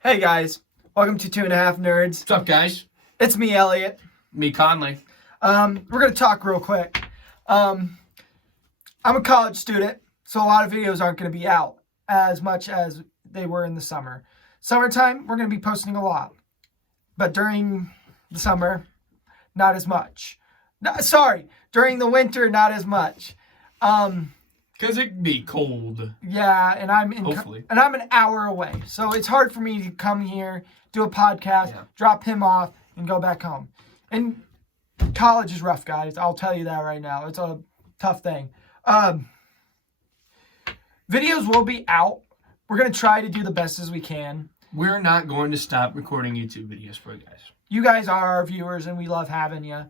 Hey guys, welcome to 2.5 Nerds. What's up, guys? It's me, Elliot. Me, Conley. We're gonna talk real quick. I'm a college student, so a lot of videos aren't gonna be out as much as they were in the summer. Summertime, we're gonna be posting a lot, but during the summer, not as much. During the winter, not as much. Because it'd be cold. Yeah, and I'm Hopefully. and I'm an hour away, so it's hard for me to come here, do a podcast, drop him off, and go back home. And college is rough, guys. I'll tell you that right now. It's a tough thing. Videos will be out. We're gonna try to do the best as we can. We're not going to stop recording YouTube videos for you guys. You guys are our viewers, and we love having you.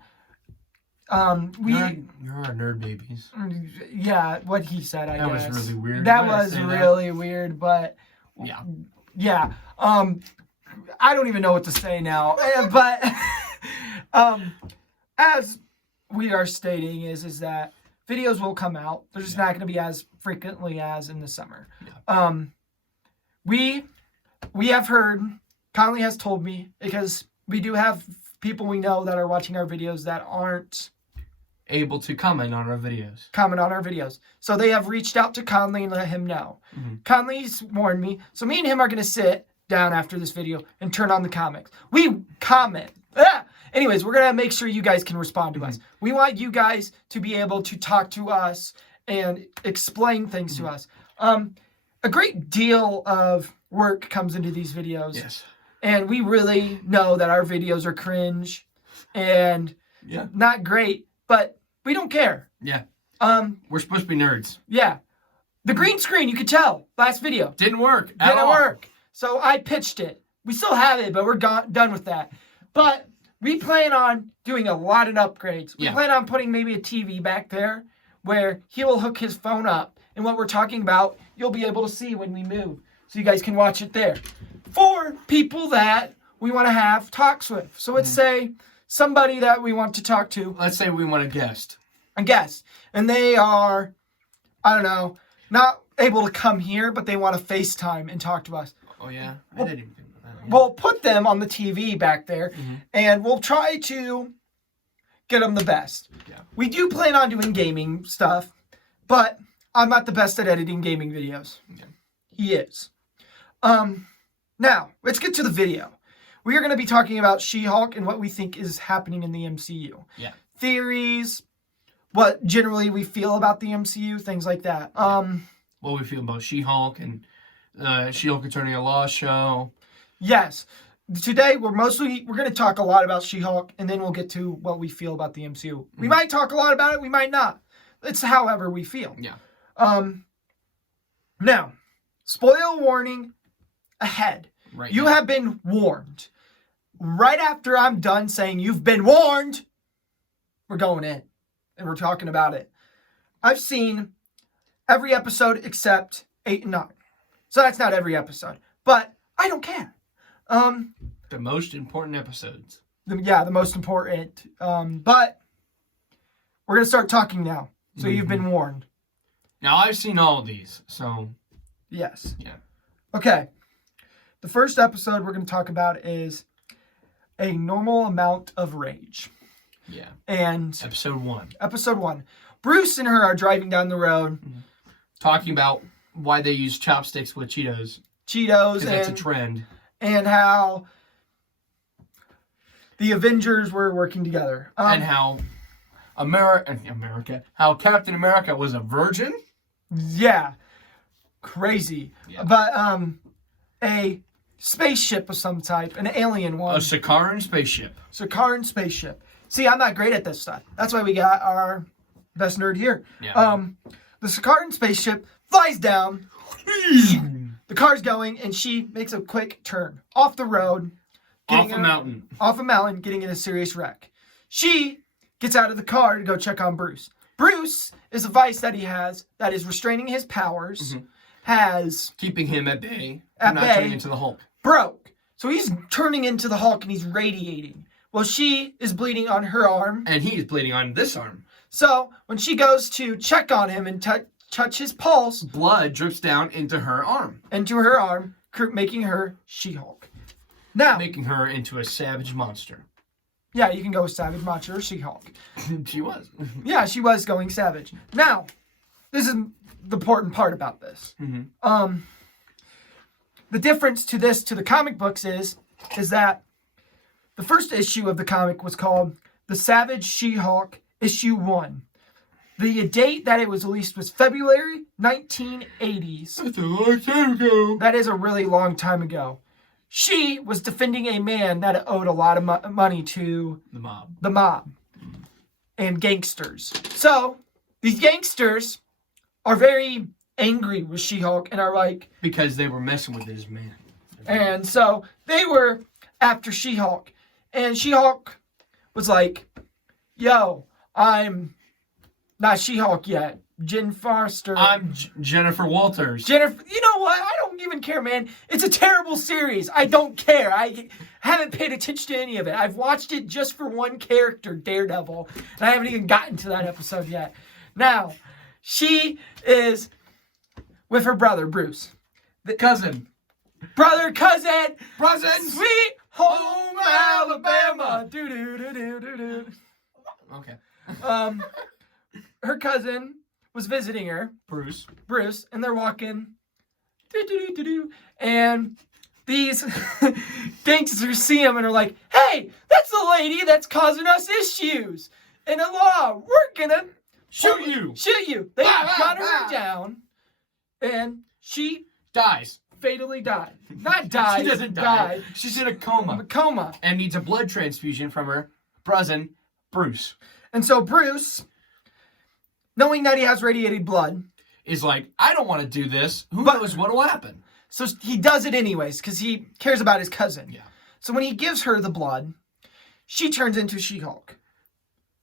You're our nerd babies. Yeah, what he said, I guess. That was really weird. That was really weird, but yeah. I don't even know what to say now. But as we are stating is that videos will come out. They're just not going to be as frequently as in the summer. Yeah. We have heard, Conley has told me, because we do have people we know that are watching our videos that aren't able to comment on our videos. So they have reached out to Conley and let him know. Mm-hmm. Conley's warned me. So me and him are going to sit down after this video and turn on the comics. We comment. Anyways, we're going to make sure you guys can respond to us. We want you guys to be able to talk to us and explain things to us. A great deal of work comes into these videos. Yes. And we really know that our videos are cringe and not great, but we don't care. Yeah. We're supposed to be nerds. Yeah. The green screen, you could tell, last video. Didn't work. Didn't work. So I pitched it. We still have it, but we're done with that. But we plan on doing a lot of upgrades. We plan on putting maybe a TV back there where he will hook his phone up. And what we're talking about, you'll be able to see when we move. So you guys can watch it there. For people that we want to have talks with. So let's say somebody that we want to talk to. Let's say we want a guest. And they are, I don't know, not able to come here, but they want to FaceTime and talk to us. Oh, yeah? I didn't even think about that. Yeah. We'll put them on the TV back there, and we'll try to get them the best. Yeah. We do plan on doing gaming stuff, but I'm not the best at editing gaming videos. Yeah. He is. Now, let's get to the video. We are going to be talking about She-Hulk and what we think is happening in the MCU. Yeah. Theories, what generally we feel about the MCU, things like that. What we feel about She-Hulk and She-Hulk Attorney at Law show. Yes. Today, we're going to talk a lot about She-Hulk, and then we'll get to what we feel about the MCU. We might talk a lot about it, we might not. It's however we feel. Yeah. Now, spoiler warning ahead. Right. You have been warned. Right after I'm done saying you've been warned, we're going in and we're talking about it. I've seen every episode except 8 and 9. So that's not every episode, but I don't care. The most important episodes. The most important. But we're going to start talking now. So you've been warned. Now, I've seen all of these, so. Yes. Yeah. Okay. The first episode we're going to talk about is a normal amount of rage. Yeah. And Episode 1. Episode 1. Bruce and her are driving down the road. Talking about why they use chopsticks with Cheetos. Because that's a trend. And how the Avengers were working together. And how how Captain America was a virgin? Yeah. Crazy. Yeah. But a spaceship of some type, an alien one. A Sakaran spaceship. See, I'm not great at this stuff. That's why we got our best nerd here. Yeah. The Sakaran spaceship flies down. The car's going, and she makes a quick turn off the road. Off a mountain, getting in a serious wreck. She gets out of the car to go check on Bruce. Bruce is a vice that he has that is restraining his powers. Has keeping him at bay. Not turning into the Hulk. Broke. So he's turning into the Hulk and he's radiating. Well, she is bleeding on her arm. And he's bleeding on this arm. So when she goes to check on him and touch his pulse, blood drips down into her arm. making her She-Hulk. Now, making her into a savage monster. Yeah, you can go with Savage Monster or She-Hulk. She was. Yeah, she was going savage. Now, this is the important part about this. Mm-hmm. The difference to the comic books is that the first issue of the comic was called The Savage She-Hulk Issue 1. The date that it was released was February 1980s. That's a long time ago. That is a really long time ago. She was defending a man that owed a lot of money to the mob and gangsters. So, these gangsters are very angry with She-Hulk and are like... Because they were messing with this man. And so, they were after She-Hulk. And She-Hulk was like, yo, I'm not She-Hulk yet. Jen Foster. I'm Jennifer Walters. Jennifer, you know what? I don't even care, man. It's a terrible series. I don't care. I haven't paid attention to any of it. I've watched it just for one character, Daredevil, and I haven't even gotten to that episode yet. Now, she is with her brother, Bruce. Cousin. Brother, cousin. Sweet Home Alabama. Do-do-do-do-do-do. Okay. Her cousin was visiting her, Bruce, and they're walking, and these gangsters see him and are like, hey, that's the lady that's causing us issues. In the law, we're gonna shoot you. They got her down, and she dies. Fatally died. Not died. She doesn't die. She's in a coma. And needs a blood transfusion from her cousin, Bruce. And so Bruce, knowing that he has radiated blood, is like, I don't want to do this. Who knows what will happen? So he does it anyways because he cares about his cousin. Yeah. So when he gives her the blood, she turns into She-Hulk.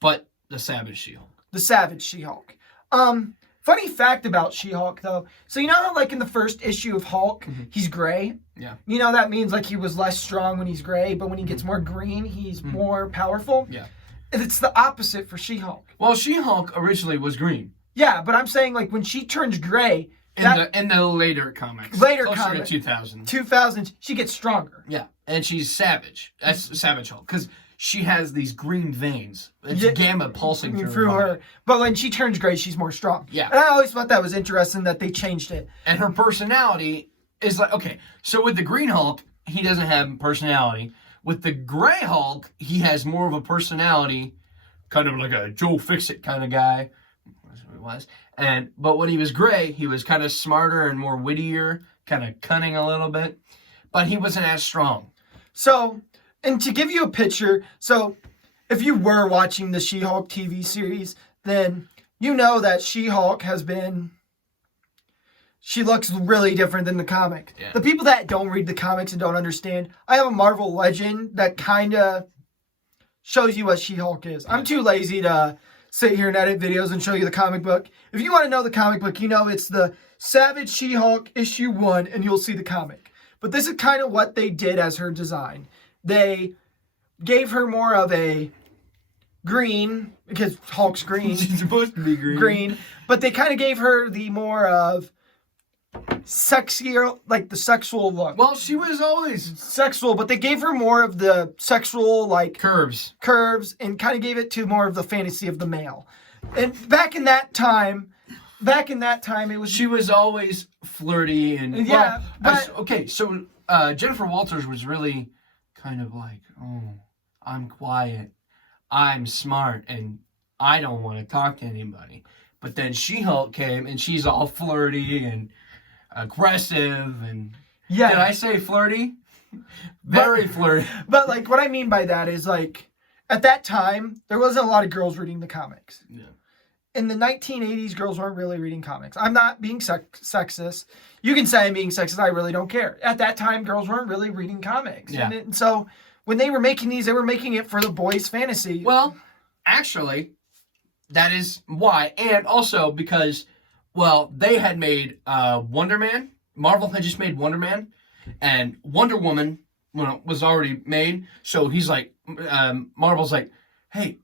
But the Savage She-Hulk. The Savage She-Hulk. Funny fact about She-Hulk, though. So you know how, like, in the first issue of Hulk, he's gray? Yeah. You know that means, like, he was less strong when he's gray, but when he gets more green, he's more powerful? Yeah. And it's the opposite for She-Hulk. Well, She-Hulk originally was green. Yeah, but I'm saying, like, when she turns gray... In the later comics. Later closer comics. to 2000. 2000s, she gets stronger. Yeah, and she's savage. That's Savage Hulk, because she has these green veins. It's gamma pulsing through her. But when she turns gray, she's more strong. Yeah. And I always thought that was interesting that they changed it. And her personality is like, okay, so with the Green Hulk, he doesn't have personality. With the Gray Hulk, he has more of a personality, kind of like a Joe Fix-It kind of guy. That's what he was. But when he was gray, he was kind of smarter and more wittier, kind of cunning a little bit. But he wasn't as strong. So, and to give you a picture, so if you were watching the She-Hulk TV series, then you know that She-Hulk she looks really different than the comic. Yeah. The people that don't read the comics and don't understand, I have a Marvel Legend that kind of shows you what She-Hulk is. I'm too lazy to sit here and edit videos and show you the comic book. If you want to know the comic book, you know it's the Savage She-Hulk issue 1, and you'll see the comic. But this is kind of what they did as her design. They gave her more of a green, because Hulk's green. She's supposed to be green. Green. But they kind of gave her the more of sexier, like the sexual look. Well, she was always Sexual, but they gave her more of the sexual, like, curves, and kind of gave it to more of the fantasy of the male. And back in that time, it was... She was always flirty and... Yeah, so Jennifer Walters was really kind of like, oh, I'm quiet, I'm smart, and I don't want to talk to anybody. But then She-Hulk came, and she's all flirty and aggressive, and... Yeah. Did I say flirty? Very flirty. But, like, what I mean by that is, like, at that time, there wasn't a lot of girls reading the comics. Yeah. In the 1980s, girls weren't really reading comics. I'm not being sexist. You can say I'm being sexist. I really don't care. At that time, girls weren't really reading comics. Yeah. And so when they were making these, they were making it for the boys' fantasy. Well, actually, that is why. And also because, well, they had made Wonder Man. Marvel had just made Wonder Man. And Wonder Woman was already made. So he's like, Marvel's like, hey,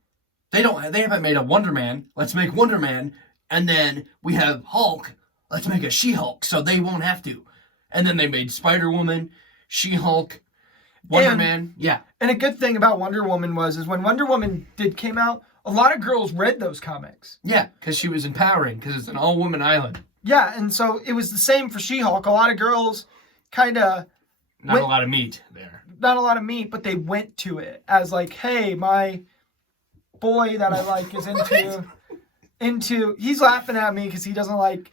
they haven't made a Wonder Man. Let's make Wonder Man. And then we have Hulk. Let's make a She-Hulk so they won't have to. And then they made Spider-Woman, She-Hulk, Wonder And- Man. Yeah. And a good thing about Wonder Woman is when Wonder Woman came out, a lot of girls read those comics. Yeah, because she was empowering, because it's an all-woman island. Yeah, and so it was the same for She-Hulk. A lot of girls kind of Not a lot of meat there. not a lot of meat, but they went to it as like, hey, my boy that I like is into. He's laughing at me because he doesn't like.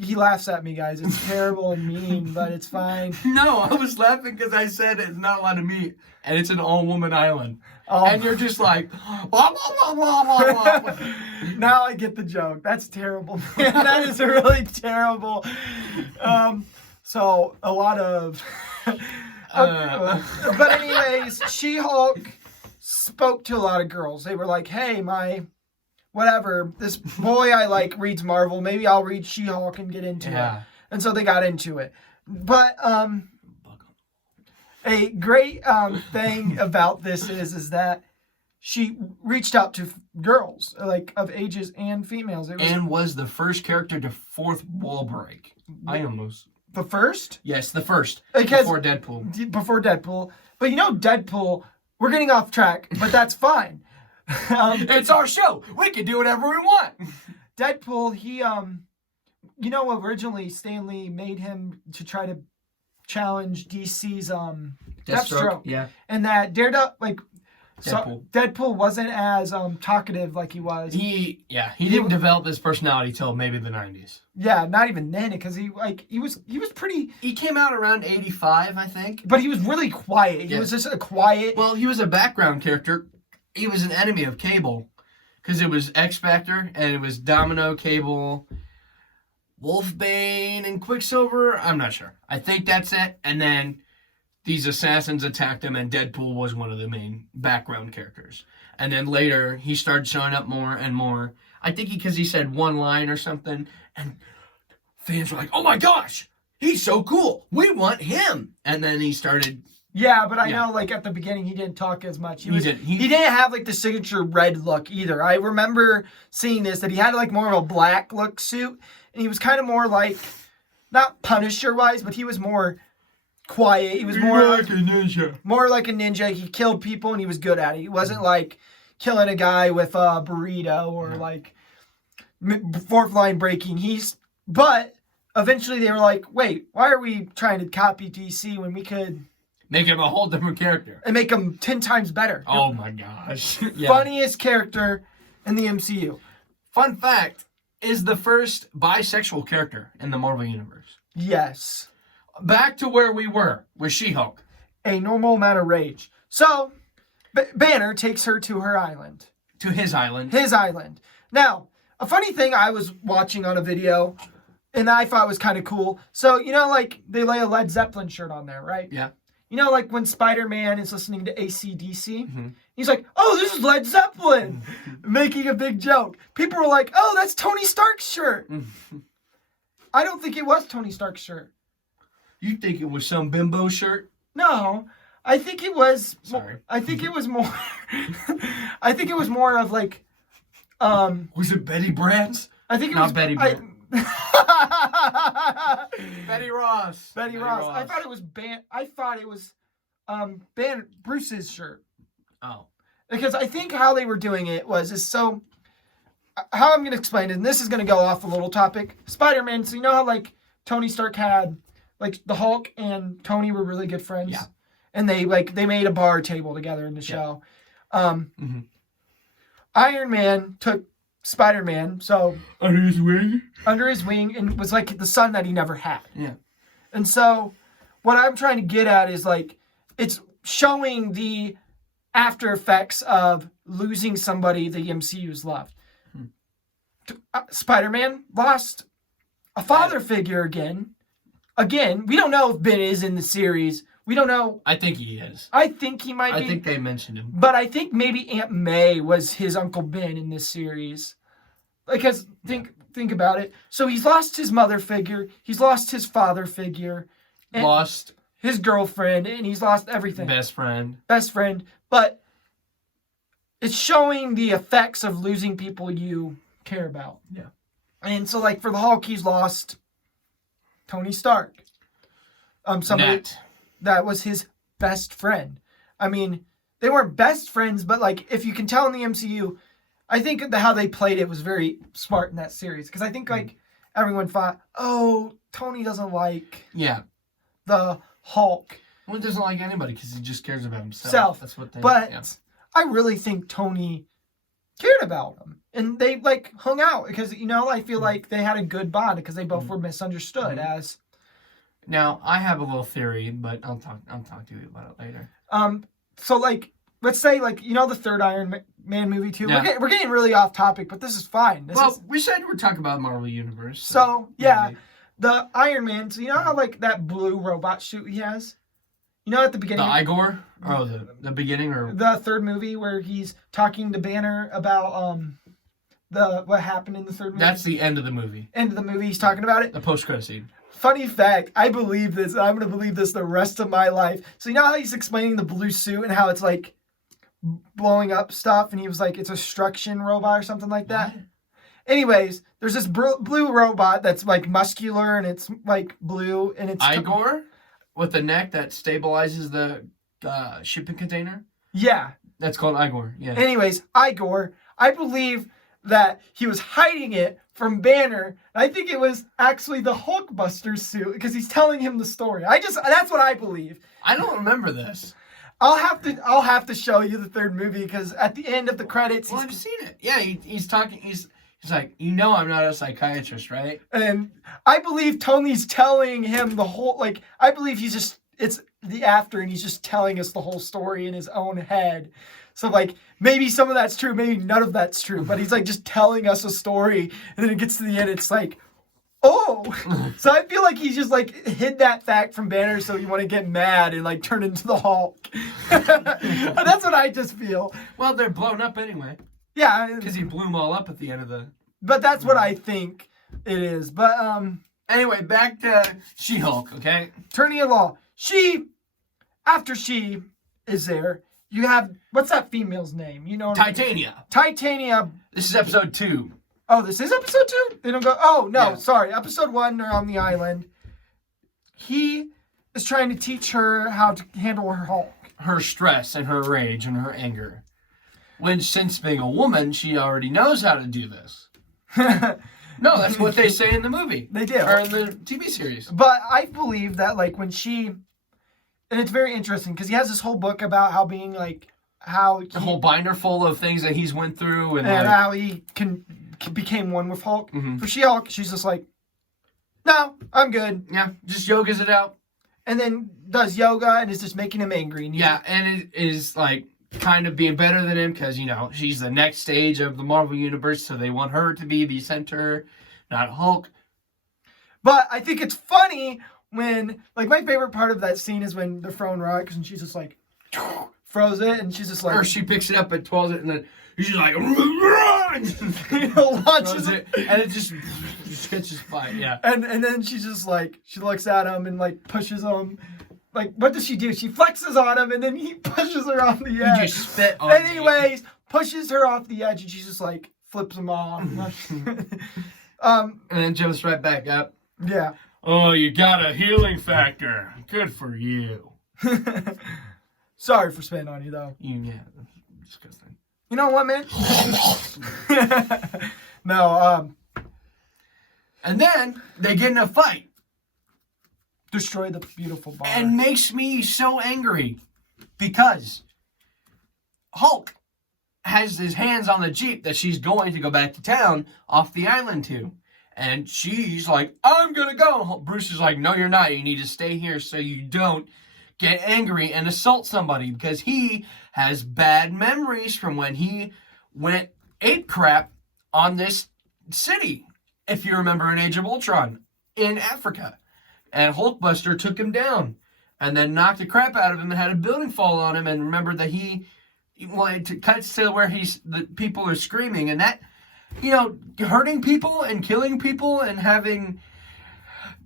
He laughs at me, guys. It's terrible and mean, but it's fine. No, I was laughing because I said it's not a lot of meat, and it's an all-woman island. Oh. And you're just like, wah, wah, wah, wah, wah, wah. Now I get the joke. That's terrible. Man. That is really terrible. So a lot of. But anyways, She-Hulk spoke to a lot of girls. They were like, "Hey, this boy I like reads Marvel. Maybe I'll read She-Hulk and get into it." And so they got into it. But a great thing about this is that she reached out to girls, like of ages and females. And was the first character to fourth wall break. I almost. The first? Yes, the first. Because- before Deadpool. Before Deadpool. But Deadpool, we're getting off track, but that's fine. It's our show. We can do whatever we want. Deadpool, he, originally Stan Lee made him to try to challenge DC's, Deathstroke. Yeah. And that Daredevil, Deadpool. Deadpool wasn't as, talkative like he was. He didn't develop his personality till maybe the 90s. Yeah, not even then, because he was pretty, He came out around 85, I think. but he was really quiet. He was just a quiet. Well, he was a background character. He was an enemy of Cable. Because it was X-Factor, and it was Domino, Cable, Wolfbane, and Quicksilver. I'm not sure. I think that's it. And then these assassins attacked him, and Deadpool was one of the main background characters. And then later, he started showing up more and more. I think because he said one line or something, and fans were like, "Oh my gosh, he's so cool. We want him." And then he started. Yeah, but I know, at the beginning, he didn't talk as much. He didn't. He didn't have, the signature red look either. I remember seeing this, that he had, more of a black look suit, and he was kind of more not Punisher-wise, but he was more quiet. He was more like a ninja. More like a ninja. He killed people, and he was good at it. He wasn't, killing a guy with a burrito or, fourth line breaking. But eventually they were like, wait, why are we trying to copy DC when we could... Make him a whole different character. And make him 10 times better. Oh my gosh. Yeah. Funniest character in the MCU. Fun fact, is the first bisexual character in the Marvel Universe. Yes. Back to where we were with She-Hulk. A normal amount of rage. So, Banner takes her to her island. To his island. His island. Now, a funny thing I was watching on a video, and I thought was kind of cool. So, they lay a Led Zeppelin shirt on there, right? Yeah. When Spider-Man is listening to AC/DC, he's like, "Oh, this is Led Zeppelin," making a big joke. People were like, "Oh, that's Tony Stark's shirt." I don't think it was Tony Stark's shirt. You think it was some bimbo shirt? No, I think it was. Sorry. I think it was more. I think it was more of Was it Betty Brant's? I think it Not was Betty Brant. Betty Ross. Betty Ross. I thought it was Bruce's shirt. Oh. Because I think how they were doing it how I'm going to explain it, and this is going to go off a little topic. Spider-Man, so you know how Tony Stark had the Hulk and Tony were really good friends? Yeah. And they made a bar table together in the show. Iron Man took Spider-Man, so Under his wing, and was the son that he never had. Yeah. And so what I'm trying to get at is it's showing the after effects of losing somebody the MCU's loved. Spider-Man lost a father figure again. Again, we don't know if Ben is in the series. We don't know. I think he is. I think he might be. I think they mentioned him. But I think maybe Aunt May was his Uncle Ben in this series. Because think about it. So he's lost his mother figure. He's lost his father figure. Lost his girlfriend. And he's lost everything. Best friend. But it's showing the effects of losing people you care about. Yeah. And so for the Hulk, he's lost Tony Stark. Somebody Nat. that was his best friend. I mean, they weren't best friends, but like if you can tell in the MCU, I think how they played it was very smart in that series. Because I think like everyone thought, oh, Tony doesn't like the Hulk. Well, he doesn't like anybody because he just cares about himself. That's what they. But I really think Tony cared about him, and they like hung out because I feel like they had a good bond because they both were misunderstood as. Now I have a little theory, but I'll talk to you about it later. So like, let's say like the third Iron Man movie too. Yeah. We're getting really off topic, but this is fine. We said we're talking about Marvel Universe. So yeah, the Iron Man. So how like that blue robot suit he has. At the beginning. The Igor? Oh, the beginning or the third movie where he's talking to Banner about what happened in the third movie. That's the end of the movie. End of the movie. He's talking about it. The post-credit scene. Funny fact, I believe this. I'm going to believe this the rest of my life. So how he's explaining the blue suit and how it's like blowing up stuff, and he was like, it's a Struction robot or something like that. What? Anyways, there's this blue robot that's like muscular and it's like blue and it's Igor with the neck that stabilizes the shipping container. Yeah, that's called Igor. Yeah. Anyways, Igor, I believe that he was hiding it from Banner. I think it was actually the Hulkbuster suit because he's telling him the story. That's what I believe. I don't remember this. I'll have to show you the third movie because at the end of the credits, I've seen it. Yeah, he's talking. He's like, I'm not a psychiatrist, right? And I believe Tony's telling him the whole. Like, I believe it's the after, and he's just telling us the whole story in his own head. So like maybe some of that's true, maybe none of that's true, but he's like just telling us a story, and then it gets to the end, it's like, oh. So I feel like he's just like hid that fact from Banner, so you want to get mad and like turn into the Hulk. That's what I just feel. Well, they're blown up anyway. Yeah, because he blew them all up at the end of the. But that's what I think it is. But anyway, back to She-Hulk. Okay. Attorney at law. After she is there. You have, what's that female's name? Titania. Titania. This is episode 2. Oh, this is episode 2? They don't go, sorry. Episode 1, they're on the island. He is trying to teach her how to handle her Hulk. Her stress and her rage and her anger. When, since being a woman, she already knows how to do this. No, that's what they say in the movie. They do. Or in the TV series. But I believe that, like, when she... And it's very interesting because he has this whole book about how being like the whole binder full of things that he's went through and how he became one with Hulk. Mm-hmm. For She-Hulk, she's just like, no, I'm good. Yeah, just yogas it out, and then does yoga and is just making him angry. And it is like kind of being better than him because she's the next stage of the Marvel Universe, so they want her to be the center, not Hulk. But I think it's funny. When, like, my favorite part of that scene is when they're throwing rocks and she's just like, throws it and she's just like. Or she picks it up and twirls it and then she's like, launches it. And it just catches fire, yeah. And then she's just like, she looks at him and like pushes him. Like, what does she do? She flexes on him and then he pushes her off the edge. You just spit on Anyways, pushes her off the edge and she's just like, flips him off. And then jumps right back up. Yeah. Oh, you got a healing factor. Good for you. Sorry for spitting on you, though. Yeah, disgusting. You know what, man? No, And then they get in a fight. Destroy the beautiful bar. And makes me so angry. Because Hulk has his hands on the Jeep that she's going to go back to town off the island to. And she's like, I'm going to go. Bruce is like, no, you're not. You need to stay here so you don't get angry and assault somebody. Because he has bad memories from when he went ape crap on this city. If you remember in Age of Ultron in Africa. And Hulkbuster took him down. And then knocked the crap out of him and had a building fall on him. And remembered that he wanted to cut to where the people are screaming. And that... hurting people and killing people and having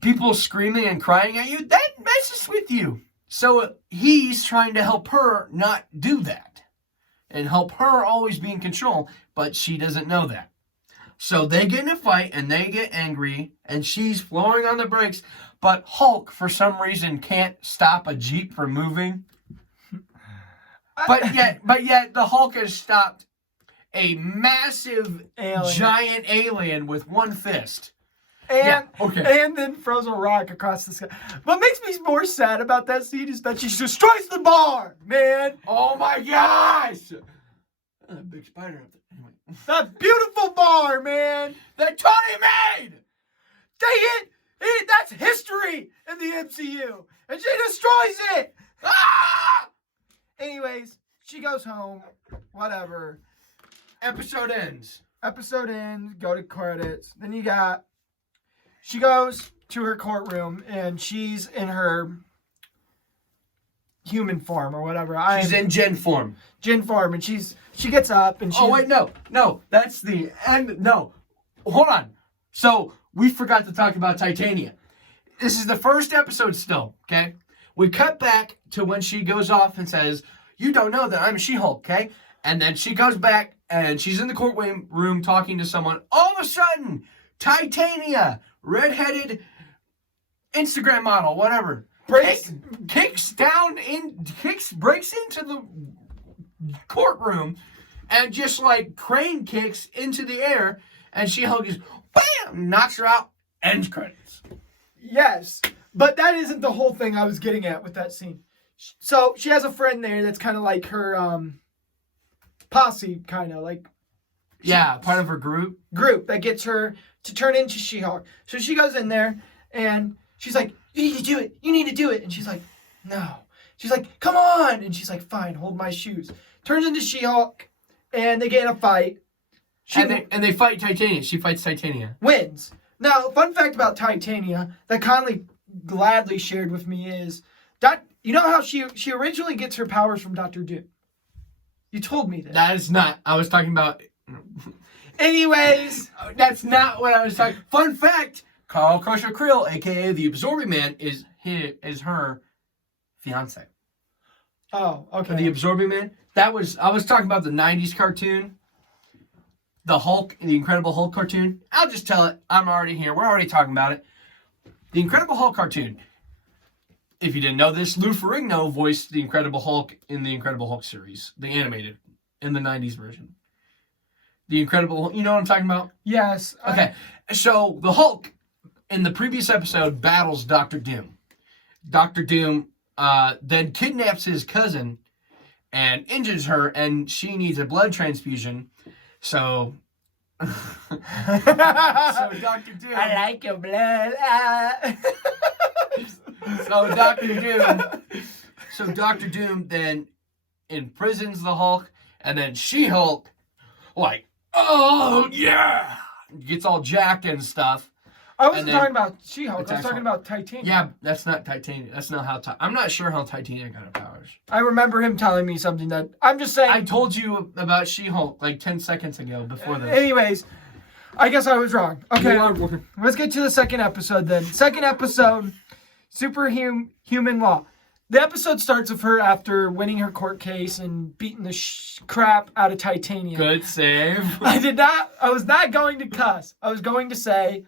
people screaming and crying at you, that messes with you. So he's trying to help her not do that and help her always be in control, but she doesn't know that. So they get in a fight and they get angry and she's flooring on the brakes. But Hulk, for some reason, can't stop a Jeep from moving. But yet the Hulk has stopped a massive giant alien with one fist. And then throws a rock across the sky. What makes me more sad about that scene is that she destroys the bar, man. Oh my gosh! A big spider up there. Anyway. That beautiful bar, man. That Tony made! Dang it! That's history in the MCU. And she destroys it! Ah! Anyways, she goes home. Whatever. Episode ends. Episode ends. Go to credits. Then you got... She goes to her courtroom, and she's in her human form or whatever. She's in Gen form. Gen form, and she gets up and she... Oh, wait, no. That's the end. No. Hold on. So, we forgot to talk about Titania. This is the first episode still, okay? We cut back to when she goes off and says, you don't know that I'm She-Hulk, okay? And then she goes back, and she's in the courtroom talking to someone. All of a sudden, Titania, redheaded Instagram model, whatever, breaks into the courtroom and just like crane kicks into the air, and She-Hulk just bam, knocks her out. End credits. Yes, but that isn't the whole thing I was getting at with that scene. So she has a friend there that's kind of like her posse, kind of like part of her group that gets her to turn into She-Hulk. So she goes in there and she's like, you need to do it. You need to do it. And she's like, no. She's like, come on. And she's like, fine, hold my shoes. Turns into She-Hulk and they get in a fight. And they fight Titania. She fights Titania. Wins. Now, fun fact about Titania that Conley gladly shared with me is that you know how she originally gets her powers from Dr. Doom. You told me this. That is not. I was talking about. Anyways, that's not what I was talking. Fun fact: Carl Crusher Krill, aka the Absorbing Man, is her fiance. Oh, okay. The Absorbing Man. I was talking about the '90s cartoon, the Hulk, the Incredible Hulk cartoon. I'll just tell it. I'm already here. We're already talking about it. The Incredible Hulk cartoon. If you didn't know this, Lou Ferrigno voiced the Incredible Hulk in the Incredible Hulk series, the animated, in the '90s version. The Incredible Hulk, you know what I'm talking about? Yes. Okay. So the Hulk in the previous episode battles Dr. Doom. Dr. Doom then kidnaps his cousin and injures her, and she needs a blood transfusion. So Dr. Doom. I like your blood. So Dr. Doom then imprisons the Hulk, and then She-Hulk, like, oh yeah, gets all jacked and stuff. I wasn't talking about She-Hulk. I was talking about Titania. Yeah, that's not Titania. That's not how. I'm not sure how Titania got her powers. I remember him telling me something that I'm just saying. I told you about She-Hulk like 10 seconds ago before this. Anyways, I guess I was wrong. Okay, let's get to the second episode then. Second episode, Superhuman Law. The episode starts with her after winning her court case and beating the crap out of Titania. Good save. I was not going to cuss. I was going to say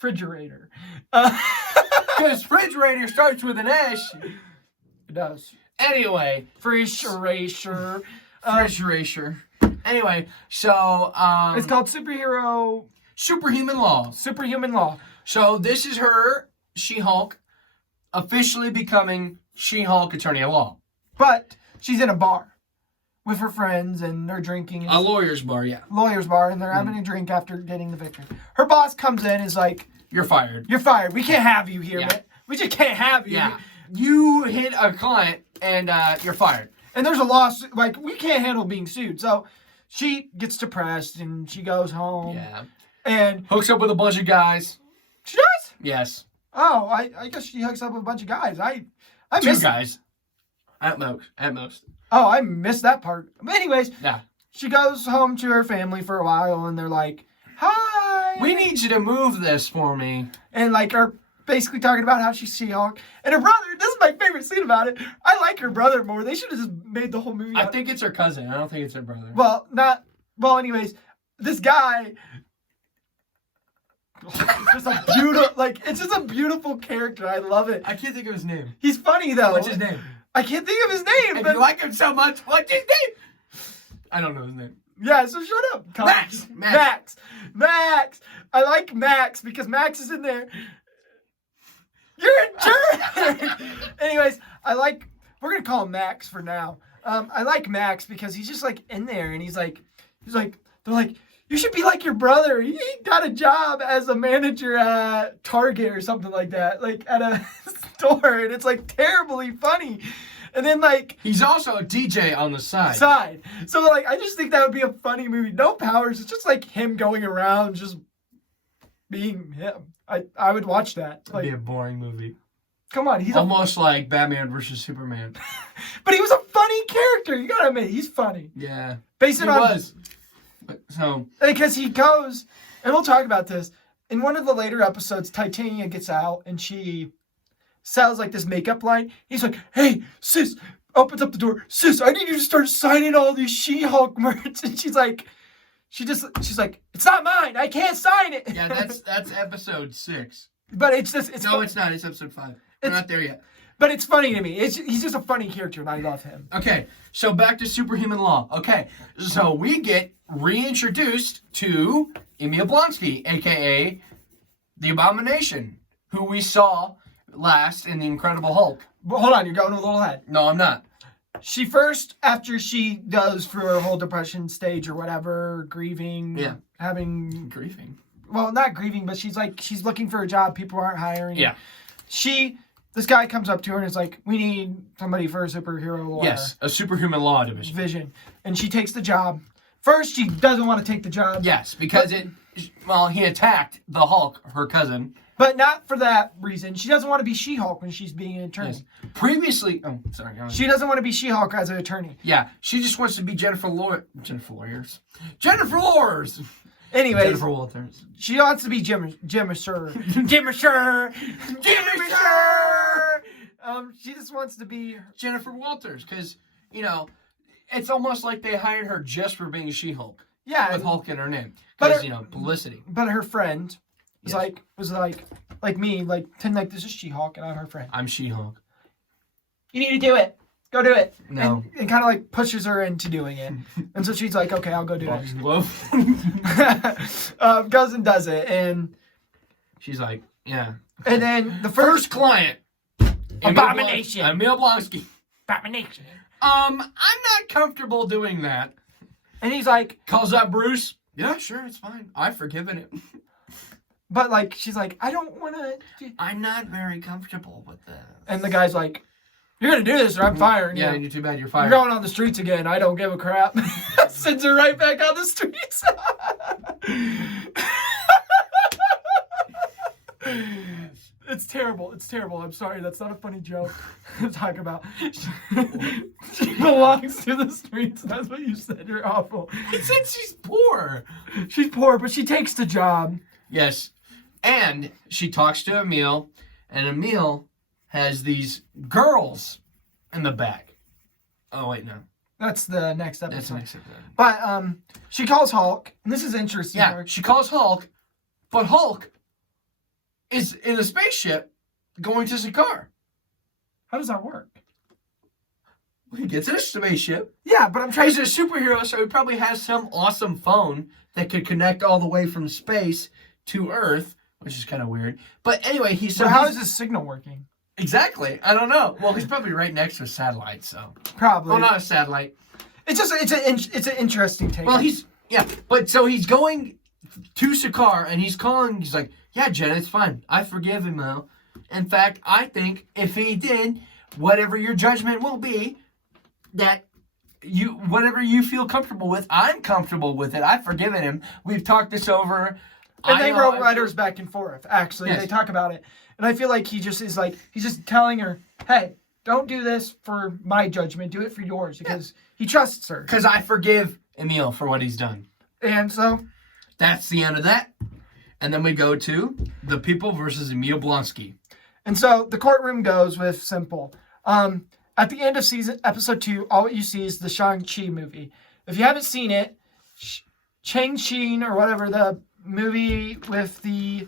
refrigerator. Because refrigerator starts with an S. It does. Anyway. Refrigerator. Anyway, so it's called Superhuman Law. Superhuman Law. So this is her, She-Hulk, officially becoming She-Hulk Attorney at Law. But she's in a bar with her friends and they're drinking. A lawyer's bar, yeah. Lawyer's bar, and they're having a drink after getting the victory. Her boss comes in and is like, you're fired. You're fired. We can't have you here, man. We just can't have you. Yeah. You hit a client and you're fired. And there's a lawsuit. Like, we can't handle being sued. So she gets depressed and she goes home. Yeah. And hooks up with a bunch of guys. She does? Yes. Oh, I guess she hooks up with a bunch of guys. I Two guys. At most. Oh, I missed that part. But anyways, yeah. She goes home to her family for a while and they're like, hi. We need you to move this for me. And like are basically talking about how she's She-Hulk. And her brother, this is my favorite scene about it. I like her brother more. They should have just made the whole movie. I think it's her cousin. I don't think it's her brother. Anyways, this guy. It's just a beautiful, it's just a beautiful character. I love it. I can't think of his name. He's funny though. What's his name? I can't think of his name. If But you like him so much, what's his name? I don't know his name. yeah, so shut up. Max. I like Max because Max is in there. You're a jerk. Anyways, we're gonna call him Max for now. I like Max because he's just like in there and he's like, they're like, you should be like your brother. He got a job as a manager at Target or something like that, like at a store, and it's like terribly funny. And then he's also a DJ on the side. So I just think that would be a funny movie. No powers. It's just like him going around just being him. I would watch that. It'd be a boring movie. Come on, he's almost like Batman versus Superman. But he was a funny character. You gotta admit, he's funny. Yeah, Based it he on was. So because he goes, and we'll talk about this in one of the later episodes. Titania gets out and she sells this makeup line. He's like, "Hey, sis," opens up the door. "Sis, I need you to start signing all these She-Hulk merch." And she's like, "It's not mine. I can't sign it." yeah, that's episode 6. But it's just It's not. It's episode 5. We're not there yet. But it's funny to me. He's just a funny character, and I love him. Okay, so back to Superhuman Law. Okay, so we get reintroduced to Emil Blonsky, a.k.a. the Abomination, who we saw last in The Incredible Hulk. But hold on, you're going a little ahead. No, I'm not. She first, after she goes through her whole depression stage or whatever, grieving, having... Grieving? Well, not grieving, but she's looking for a job. People aren't hiring. Yeah. This guy comes up to her and is like, "We need somebody for a superhero law." Yes, a Superhuman Law division. Vision. And she takes the job. First, she doesn't want to take the job. Yes, because he attacked the Hulk, her cousin. But not for that reason. She doesn't want to be She-Hulk when she's being an attorney. Yes. Previously, she doesn't want to be She-Hulk as an attorney. Yeah, she just wants to be Jennifer Lawrence. Jennifer Lawrence. Anyways, Jennifer Walters. She wants to be Jim Asher. She just wants to be Jennifer Walters because it's almost like they hired her just for being She-Hulk. Yeah, with Hulk in her name but because publicity. But her friend was like me, pretend this is She-Hulk and I'm her friend. I'm She-Hulk. You need to do it. Go do it. No. And kind of pushes her into doing it. And so she's like, "Okay, I'll go do it." Goes and does it. And she's like, yeah. And then the first client. Abomination. Emil Blonsky. Abomination. I'm not comfortable doing that. And he's like, calls up Bruce. Yeah, sure, it's fine. I've forgiven it. But she's like, "I don't want to. I'm not very comfortable with that." And the guy's like, "You're going to do this or I'm firing you." Yeah, you're too bad you're fired. You're going on the streets again. I don't give a crap. Sends her right back on the streets. It's terrible. It's terrible. I'm sorry. That's not a funny joke to talk about. She belongs to the streets. That's what you said. You're awful. I said she's poor. She's poor, but she takes the job. Yes. And she talks to Emil, and Emil has these girls in the back. Oh, wait, no. That's the next episode. That's the next episode. But she calls Hulk, and this is interesting. Yeah, she calls Hulk, but Hulk is in a spaceship going to Sakaar. How does that work? He gets in a spaceship. Yeah, but I'm trying He's a superhero, so he probably has some awesome phone that could connect all the way from space to Earth, which is kind of weird. But anyway, how is his signal working? Exactly. I don't know. Well, he's probably right next to a satellite, so. Probably. Well, not a satellite. It's an interesting take. Well, but so he's going to Sakaar, and he's calling, he's like, "Yeah, Jenna, it's fine. I forgive him now. In fact, I think if he did, whatever your judgment will be, that whatever you feel comfortable with, I'm comfortable with it. I've forgiven him. We've talked this over." And they wrote letters back and forth, actually. Yes. They talk about it. And I feel like he just is he's just telling her, "Hey, don't do this for my judgment. Do it for yours." Because he trusts her. Because I forgive Emil for what he's done. And so that's the end of that. And then we go to The People versus Emil Blonsky. And so the courtroom goes with Simple. At the end of episode 2, all you see is the Shang-Chi movie. If you haven't seen it, Shang-Chi or whatever, the movie with the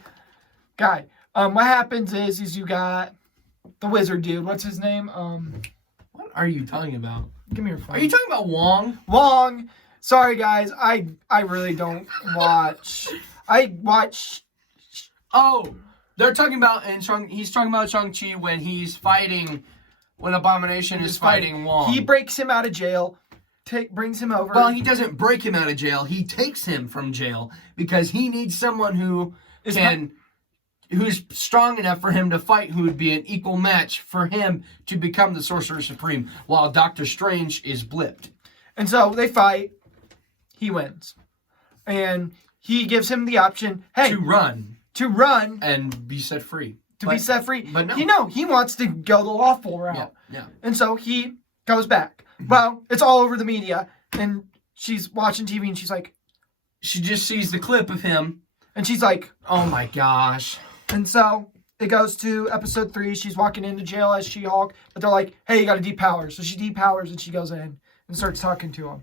guy. What happens is you got the wizard dude. What's his name? What are you talking about? Give me your phone. Are you talking about Wong? Wong. Sorry guys, I really don't watch. I watch. Oh, they're talking about he's talking about Shang-Chi when Abomination is fighting Wong. He breaks him out of jail. Brings him over. Well, he doesn't break him out of jail. He takes him from jail because he needs someone who's strong enough for him to fight, who would be an equal match for him to become the Sorcerer Supreme, while Doctor Strange is blipped. And so they fight. He wins. And he gives him the option, hey, to run and be set free. Be set free. But no. He wants to go the lawful route. Yeah. And so he goes back. Well, it's all over the media, and she's watching TV, and she's like... She just sees the clip of him. And she's like... Oh my gosh. And so it goes to episode 3. She's walking into jail as She-Hulk, but they're like, hey, you got to depower. So she depowers, and she goes in and starts talking to him.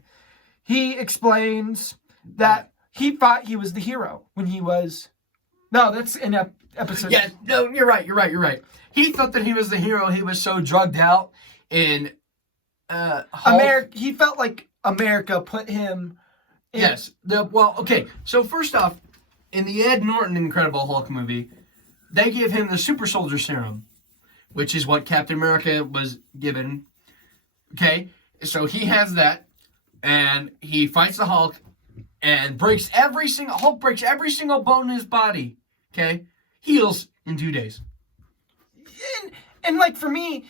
He explains that he thought he was the hero when he was... No, that's in episode... Yeah, no, you're right. He thought that he was the hero. He was so drugged out in... America. He felt like America put him in. Yes. Okay. So first off, in the Ed Norton Incredible Hulk movie, they gave him the super soldier serum, which is what Captain America was given. Okay. So he has that, and he fights the Hulk, and Hulk breaks every single bone in his body. Okay. Heals in 2 days. And like for me,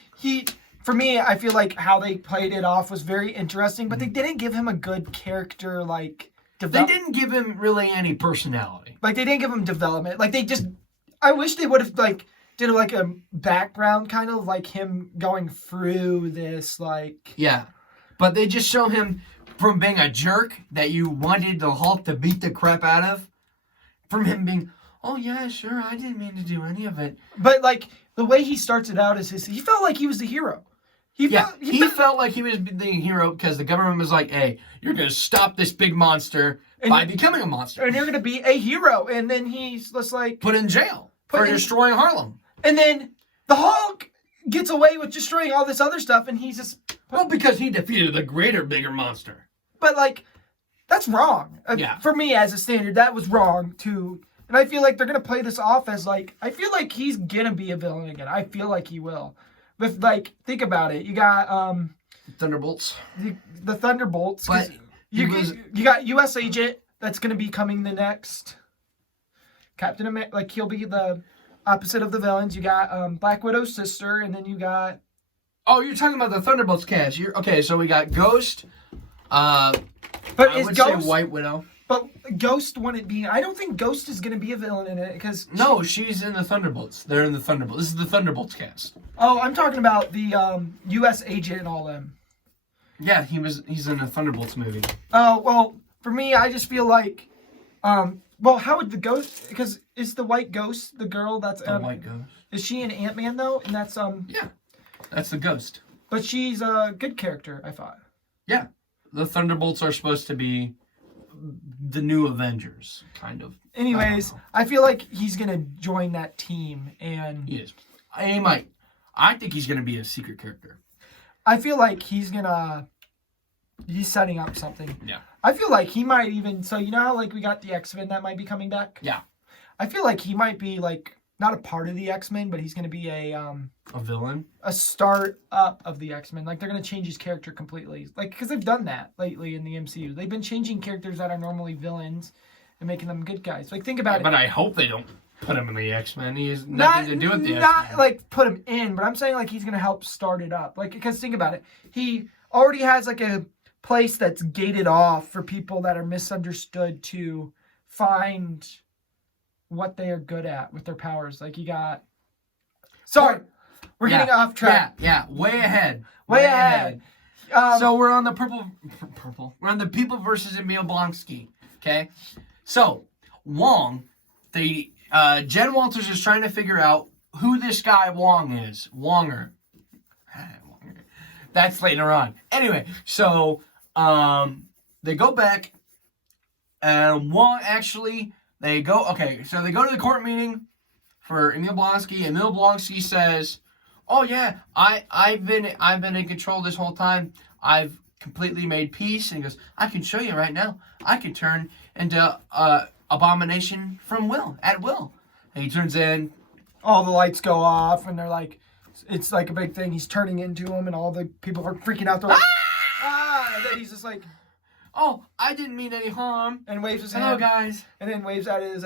I feel like how they played it off was very interesting, but they didn't give him a good character, like... They didn't give him really any personality. Like, they didn't give him development. Like, I wish they would have, like, did, like, a background, kind of, like, him going through this, like... Yeah. But they just show him from being a jerk that you wanted the Hulk to beat the crap out of, from him being, oh, yeah, sure, I didn't mean to do any of it. But, like, the way he starts it out is he felt like he was the hero. He felt like he was the hero because the government was like, hey, you're going to stop this big monster by becoming a monster. And you're going to be a hero. And then he's just like... Put in jail for destroying Harlem. And then the Hulk gets away with destroying all this other stuff, and he's just... Well, because he defeated the bigger monster. But, like, that's wrong. Yeah. For me, as a standard, that was wrong, too. And I feel like they're going to play this off as, like... I feel like he's going to be a villain again. I feel like he will. But, like, think about it. You got, Thunderbolts. The Thunderbolts. But you got U.S. Agent that's going to be coming the next Captain America. Like, he'll be the opposite of the villains. You got Black Widow's sister, and then you got... Oh, you're talking about the Thunderbolts cast. Okay, so we got Ghost. But I is would Ghost... say White Widow. But Ghost wouldn't be... I don't think Ghost is going to be a villain in it, because... No, she's in the Thunderbolts. They're in the Thunderbolts. This is the Thunderbolts cast. Oh, I'm talking about the U.S. Agent and all them. Yeah, he's in the Thunderbolts movie. Oh, well, for me, I just feel like... well, how would the Ghost... Because is the White Ghost the girl that's... The White Ghost. Is she an Ant-Man, though? And that's... Yeah, that's the Ghost. But she's a good character, I thought. Yeah. The Thunderbolts are supposed to be the new Avengers, kind of. Anyways, I feel like he's going to join that team, and... He is. He might. I think he's going to be a secret character. I feel like he's setting up something. Yeah. I feel like he might even... So, you know how, like, we got the X-Men that might be coming back? Yeah. I feel like he might be, like, not a part of the X-Men, but he's going to be a villain? A start up of the X-Men. Like, they're going to change his character completely. Like, because they've done that lately in the MCU. They've been changing characters that are normally villains and making them good guys. Like, think about it. But I hope they don't put him in the X-Men. He has nothing to do with the X-Men. Not, like, put him in, but I'm saying, like, he's going to help start it up. Like, because think about it. He already has, like, a place that's gated off for people that are misunderstood to find what they are good at with their powers. Like, you got... Sorry. We're getting off track. Yeah. Way ahead. Way ahead. So we're on the purple. We're on the People versus Emil Blonsky. Okay. So Wong, Jen Walters is trying to figure out who this guy Wong is. Wonger. That's later on. Anyway, so they go back And Wong actually, they go to the court meeting for Emil Blonsky. Emil Blonsky says, "Oh yeah, I've been in control this whole time. I've completely made peace." And he goes, "I can show you right now. I can turn into Abomination at will." And he turns in. All the lights go off, and they're like, it's like a big thing. He's turning into him, and all the people are freaking out. They're like, ah! And then he's just like, "Oh, I didn't mean any harm." And waves his Hello, hand. guys. And then waves at his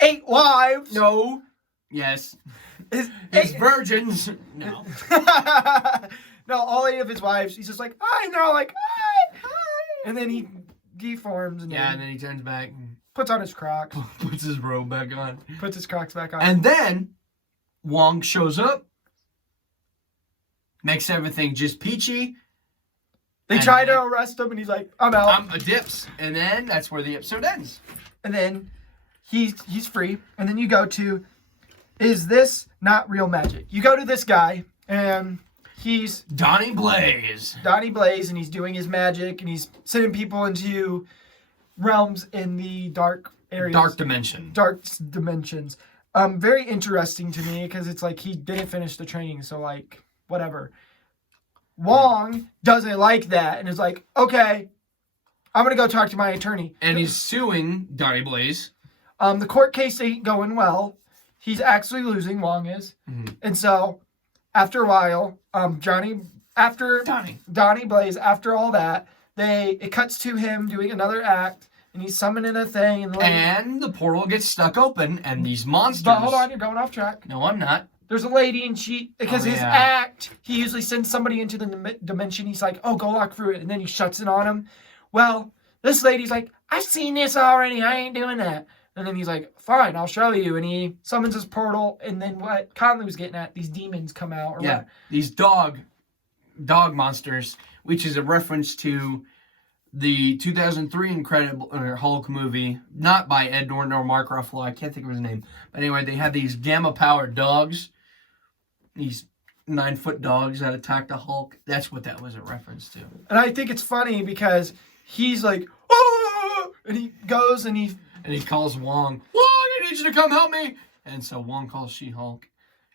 8 wives. No. Yes. His His virgins. No. No, all 8 of his wives. He's just like, hi, and they're all like, hi. And then he deforms and Yeah, and then he turns back and puts on his Crocs. puts his robe back on. Puts his Crocs back on. And then Wong shows up, makes everything just peachy. They try to arrest him, and he's like, I'm out. I'm a dips. And then that's where the episode ends. And then he's free. And then you go to, is this not real magic? You go to this guy, and he's Donnie Blaze. Donnie Blaze, and he's doing his magic, and he's sending people into realms in the dark areas. Dark dimension. Dark dimensions. Very interesting to me, because it's like he didn't finish the training, so like, whatever. Wong doesn't like that, and is like, okay, I'm going to go talk to my attorney. And he's suing Donnie Blaze. The court case ain't going well. He's actually losing, Wong is. Mm-hmm. And so, after a while, Donnie Blaze, after all that, it cuts to him doing another act, and he's summoning a thing. And the portal gets stuck open, and these monsters... But hold on, you're going off track. No, I'm not. There's a lady, and because his act, he usually sends somebody into the dimension. He's like, oh, go walk through it, and then he shuts it on him. Well, this lady's like, I've seen this already. I ain't doing that. And then he's like, fine, I'll show you. And he summons his portal, and then what Conley was getting at, these demons come out. These dog monsters, which is a reference to the 2003 Incredible Hulk movie, not by Ed Norton or Mark Ruffalo. I can't think of his name. But anyway, they had these gamma-powered dogs. These 9-foot dogs that attack the Hulk. That's what that was a reference to. And I think it's funny because he's like, oh! And he goes and he calls Wong. Wong, I need you to come help me. And so Wong calls She-Hulk.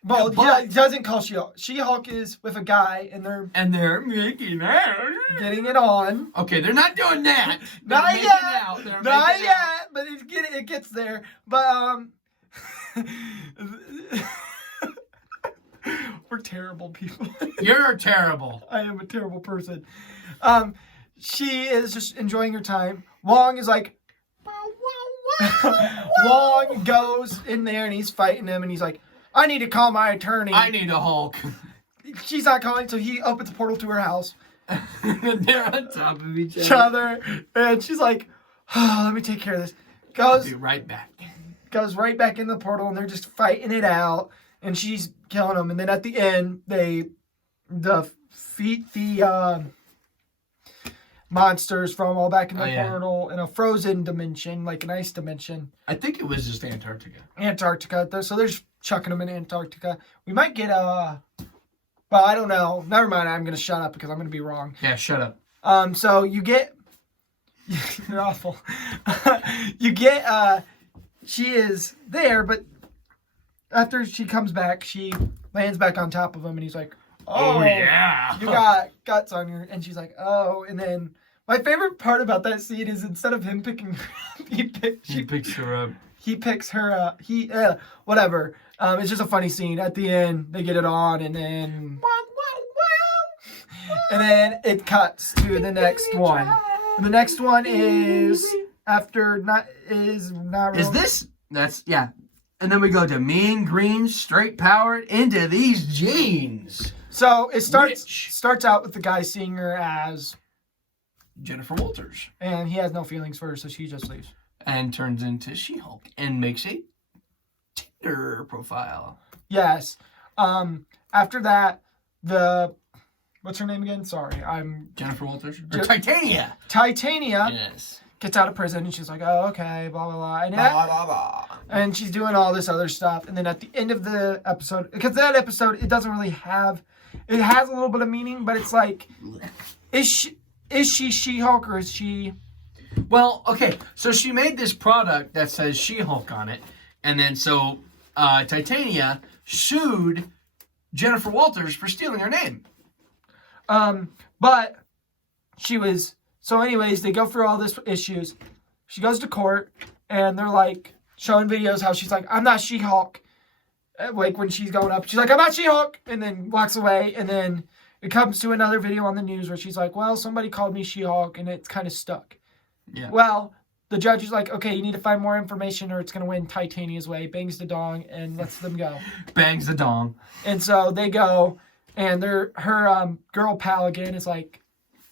Well, he doesn't call She-Hulk. She-Hulk is with a guy, and they're making out. Getting it on. Okay, they're not doing that. Not yet. Not yet, but it gets there. But we're terrible people. You're terrible. I am a terrible person. She is just enjoying her time. Wong is like, Wong goes in there and he's fighting him, and he's like, I need to call my attorney. I need a Hulk. She's not calling, so he opens the portal to her house. They're on top of each other. And she's like, oh, let me take care of this. I'll be right back. Goes right back in the portal, and they're just fighting it out. And she's killing them. And then at the end, the monsters from all back in the portal in a frozen dimension, like an ice dimension. I think it was just Antarctica. So they're just chucking them in Antarctica. We might get well, I don't know. Never mind. I'm going to shut up because I'm going to be wrong. Yeah, shut up. So you get... You're awful. You get... She is there, but after she comes back, she lands back on top of him, and he's like, oh yeah, you got guts on your... And she's like, oh. And then my favorite part about that scene is instead of him picking her up, he picks her up. He picks her up. Whatever. It's just a funny scene. At the end, they get it on, and then... And then it cuts to the next one. And the next one is... not real. Is this... Yeah. And then we go to mean, green, straight powered into these jeans. So it starts out with the guy seeing her as... Jennifer Walters. And he has no feelings for her, so she just leaves. And turns into She-Hulk and makes a Tinder profile. Yes. After that, what's her name again? Sorry, Jennifer Walters. Titania. Titania. Yes. Gets out of prison, and she's like, oh, okay, blah, blah, blah. And, blah, blah, blah. And she's doing all this other stuff. And then at the end of the episode, because that episode, it doesn't really have... It has a little bit of meaning, but it's like, is she She-Hulk, or is she Well, okay, so she made this product that says She-Hulk on it, and then so Titania sued Jennifer Walters for stealing her name. But she was so. Anyways, they go through all this issues. She goes to court, and they're like showing videos how she's like, "I'm not She-Hulk." Like when she's going up, she's like, "I'm not She-Hulk," and then walks away, and then it comes to another video on the news where she's like, "Well, somebody called me She-Hulk, and it's kind of stuck." Yeah. Well, the judge is like, "Okay, you need to find more information, or it's gonna win Titania's way." Bangs the dong and lets them go. Bangs the dong. And so they go, and her girl pal again is like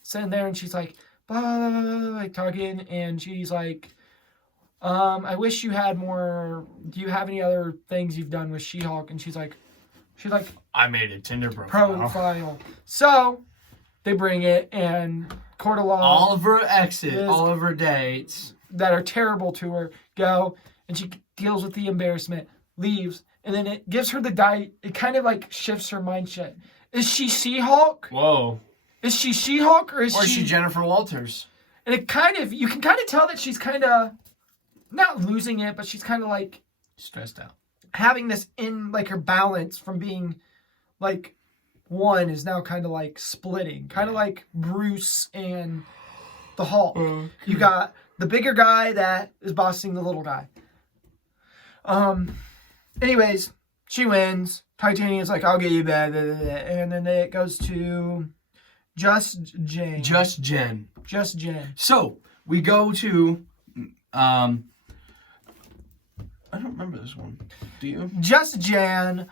sitting there, and she's like, blah, blah, blah, blah, blah, like talking, and she's like, I wish you had more. Do you have any other things you've done with She-Hulk? And she's like, I made a Tinder profile. So they bring it, and court of law, All of her exes, all of her dates that are terrible to her, go, and she deals with the embarrassment, leaves, and then it gives her the it kind of like shifts her mindset. Is she She-Hulk? Whoa. Is she She-Hulk, or is she Jennifer Walters? And it kind of, you can kind of tell that she's kind of not losing it, but she's kind of like Stressed out. having this in like her balance from being like one is now kind of like splitting, kind of like Bruce and the Hulk. You got the bigger guy that is bossing the little guy. Anyways, she wins. Titania's like, "I'll get you back," and then it goes to Just Jen. Just Jen. So we go to I don't remember this one. Do you? Just Jen.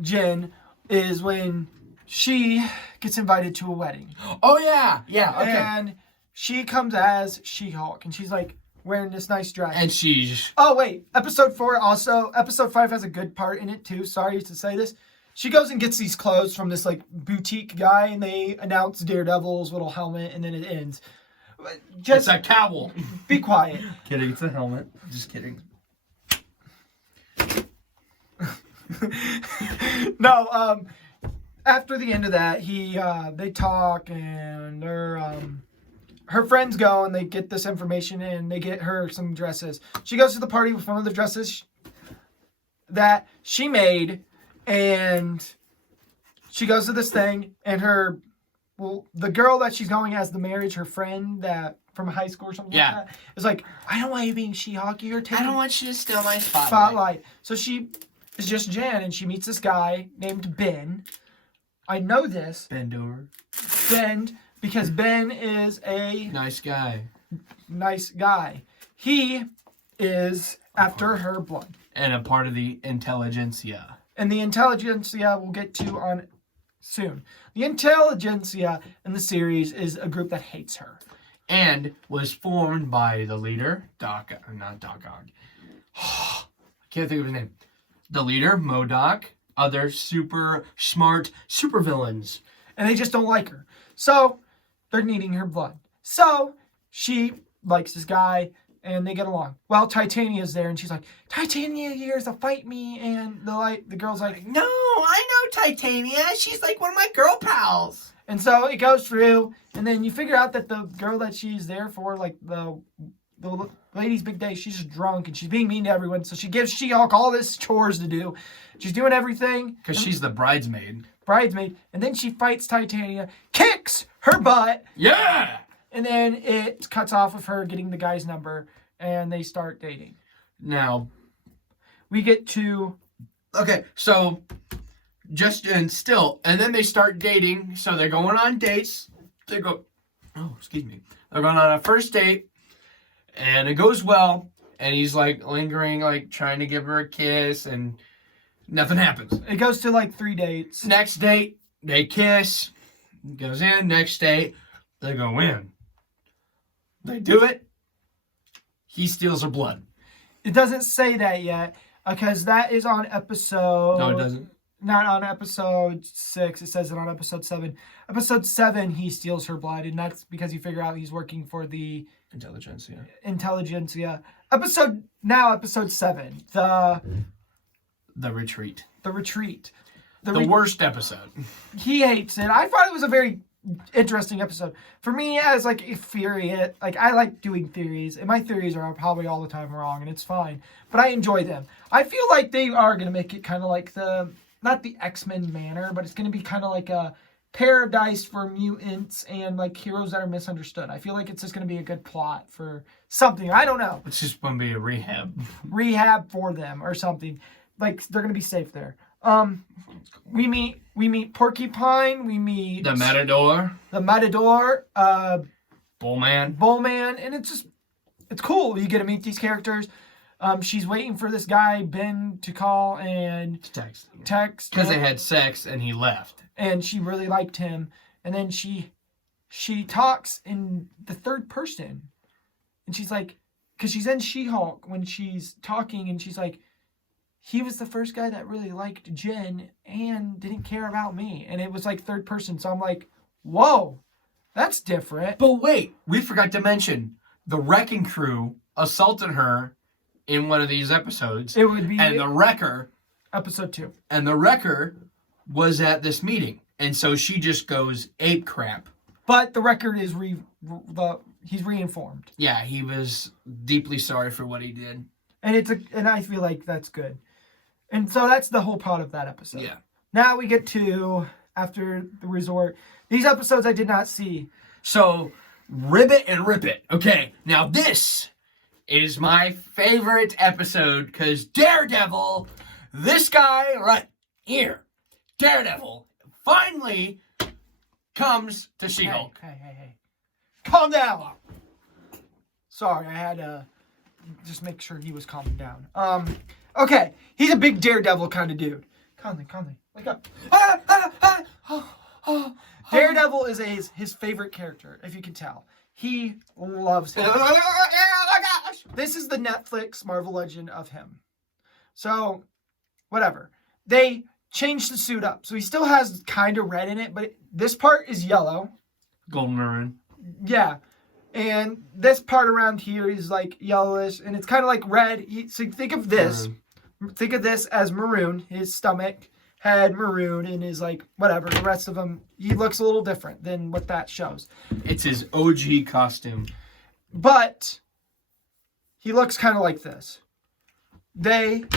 Jen is when she gets invited to a wedding. Oh yeah, yeah. Okay. And she comes as She-Hulk, and she's like wearing this nice dress. And she's oh wait, episode 4 also. Episode 5 has a good part in it too. Sorry to say this. She goes and gets these clothes from this like boutique guy, and they announce Daredevil's little helmet, and then it ends. Just it's a cowl. Be quiet. Kidding, it's a helmet. Just kidding. No, after the end of that, they talk, and her friends go and they get this information, and they get her some dresses. She goes to the party with one of the dresses that she made, and she goes to this thing, and the girl that she's going as the marriage, her friend that from high school or something like that, is like, "I don't want you being She-Hulk. You're taking I don't want you to steal my spotlight." So she is just Jan, and she meets this guy named Ben. I know this. Ben, because Ben is a nice guy. He is after her blood. And a part of the intelligentsia. And the intelligentsia we'll get to on soon. The intelligentsia in the series is a group that hates her. And was formed by the leader, not Doc Ock. I can't think of his name. The leader, MODOK, other super smart supervillains. And they just don't like her. So they're needing her blood. So she likes this guy, and they get along. Well, Titania's there, and she's like, "Titania here to fight me," and the girl's like, "No, I know Titania. She's like one of my girl pals." And so it goes through, and then you figure out that the girl that she's there for, like the lady's big day, she's just drunk, and she's being mean to everyone. So she gives She-Hulk all this chores to do. She's doing everything. Because she's the bridesmaid. And then she fights Titania, kicks her butt. Yeah! And then it cuts off with her getting the guy's number, and they start dating. Now, we get to... Okay, so... and then they start dating, so they're going on dates. They're going on a first date, and it goes well, and he's like lingering, like trying to give her a kiss, and nothing happens. It goes to like 3 dates. Next date, they kiss, goes in. Next date, they go in. They do it. He steals her blood. It doesn't say that yet, because that is on episode... No, it doesn't. Not on episode 6. It says it on episode 7. Episode 7, he steals her blood, and that's because you figure out he's working for the... Intelligentsia. Episode 7. The Retreat. The Retreat. The worst episode. He hates it. I thought it was a very interesting episode for me as like a theory. Like I like doing theories, and my theories are probably all the time wrong, and it's fine. But I enjoy them. I feel like they are gonna make it kind of like not the X-Men manner, but it's gonna be kind of like a paradise for mutants and like heroes that are misunderstood. I feel like it's just gonna be a good plot for something. I don't know. It's just gonna be a Rehab for them or something. Like they're gonna be safe there. We meet Porcupine. We meet the Matador, Bullman, and it's cool. You get to meet these characters. She's waiting for this guy Ben to call and text because they had sex and he left, and she really liked him. And then she talks in the third person, and she's like, because she's in She-Hulk when she's talking, and she's like, he was the first guy that really liked Jen and didn't care about me. And it was like third person. So I'm like, whoa, that's different. But wait, we forgot to mention the Wrecking Crew assaulted her in one of these episodes. It would be the Wrecker, episode 2. And the Wrecker was at this meeting. And so she just goes ape crap. But the record is he's reinformed. Yeah, he was deeply sorry for what he did. And I feel like that's good. And so that's the whole plot of that episode. Yeah. Now we get to after the resort. These episodes I did not see. So, Ribbit and Rip It. Okay, now this is my favorite episode because Daredevil, this guy right here, Daredevil, finally comes to She-Hulk. Hey. Calm down. Sorry, I had to just make sure he was calming down. Okay, he's a big Daredevil kind of dude. Conley, wake up. Daredevil is his favorite character, if you can tell. He loves him. This is the Netflix Marvel Legend of him. So, whatever. They changed the suit up. So he still has kind of red in it, but this part is yellow. Golden maroon. Yeah. And this part around here is like yellowish, and it's kind of like red. So think of this. Maroon. Think of this as maroon. His stomach, head maroon, and his like whatever. The rest of him, he looks a little different than what that shows. It's his OG costume. But he looks kind of like this. And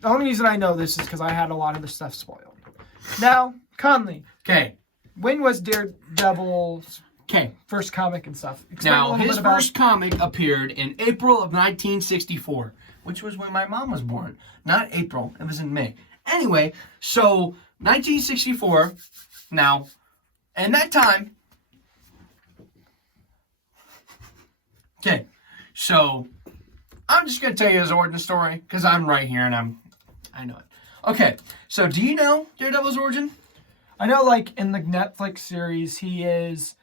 the only reason I know this is because I had a lot of the stuff spoiled. Now, Conley. Okay. When was Daredevil's first comic and stuff? Now, his first comic appeared in April of 1964, which was when my mom was born. Not April, it was in May. Anyway, so 1964, now, and that time, okay, so I'm just going to tell you his origin story, because I'm right here and I know it. Okay, so do you know Daredevil's origin? I know, like, in the Netflix series, he is